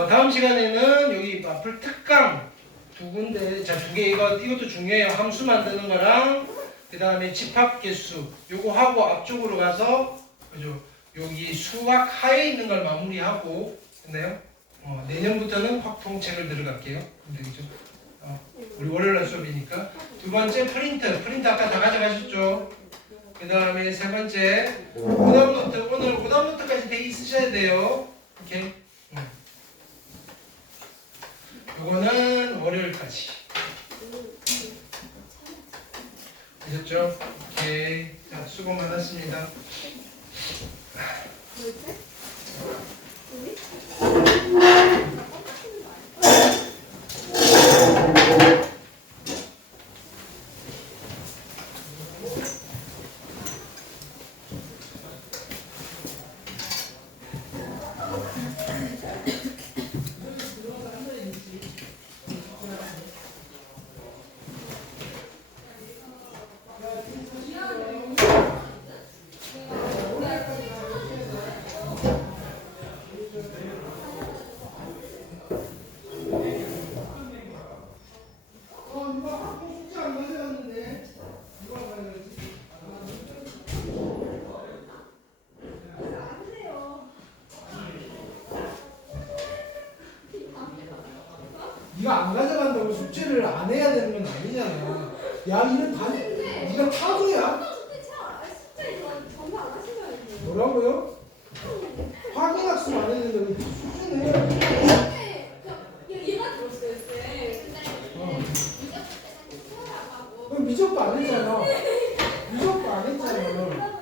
다음 시간에는 여기 마플 특강 두 군데, 자, 두 개 이것도 중요해요. 함수 만드는 거랑 그 다음에 집합 개수 요거 하고 앞쪽으로 가서 그죠? 여기 수학 하에 있는 걸 마무리하고 됐나요? 내년부터는 확통책을 들어갈게요. 되겠죠? 우리 월요일 수업이니까. 두 번째 프린트 아까 다 가져가셨죠? 그 다음에 세 번째 오답노트, 오늘 오답노트까지 돼 있으셔야 돼요. 오케이? 요거는 월요일까지. 맞습니다. 네가 안 가져간다고 숙제를 안 해야 되는 건 아니잖아. 야, 이런 다 네가 타도야? 뭐라고요? 확인학습 안 했는데 왜 숙제는 해? 그럼 미적도 안 했잖아. 미적도 안 했잖아.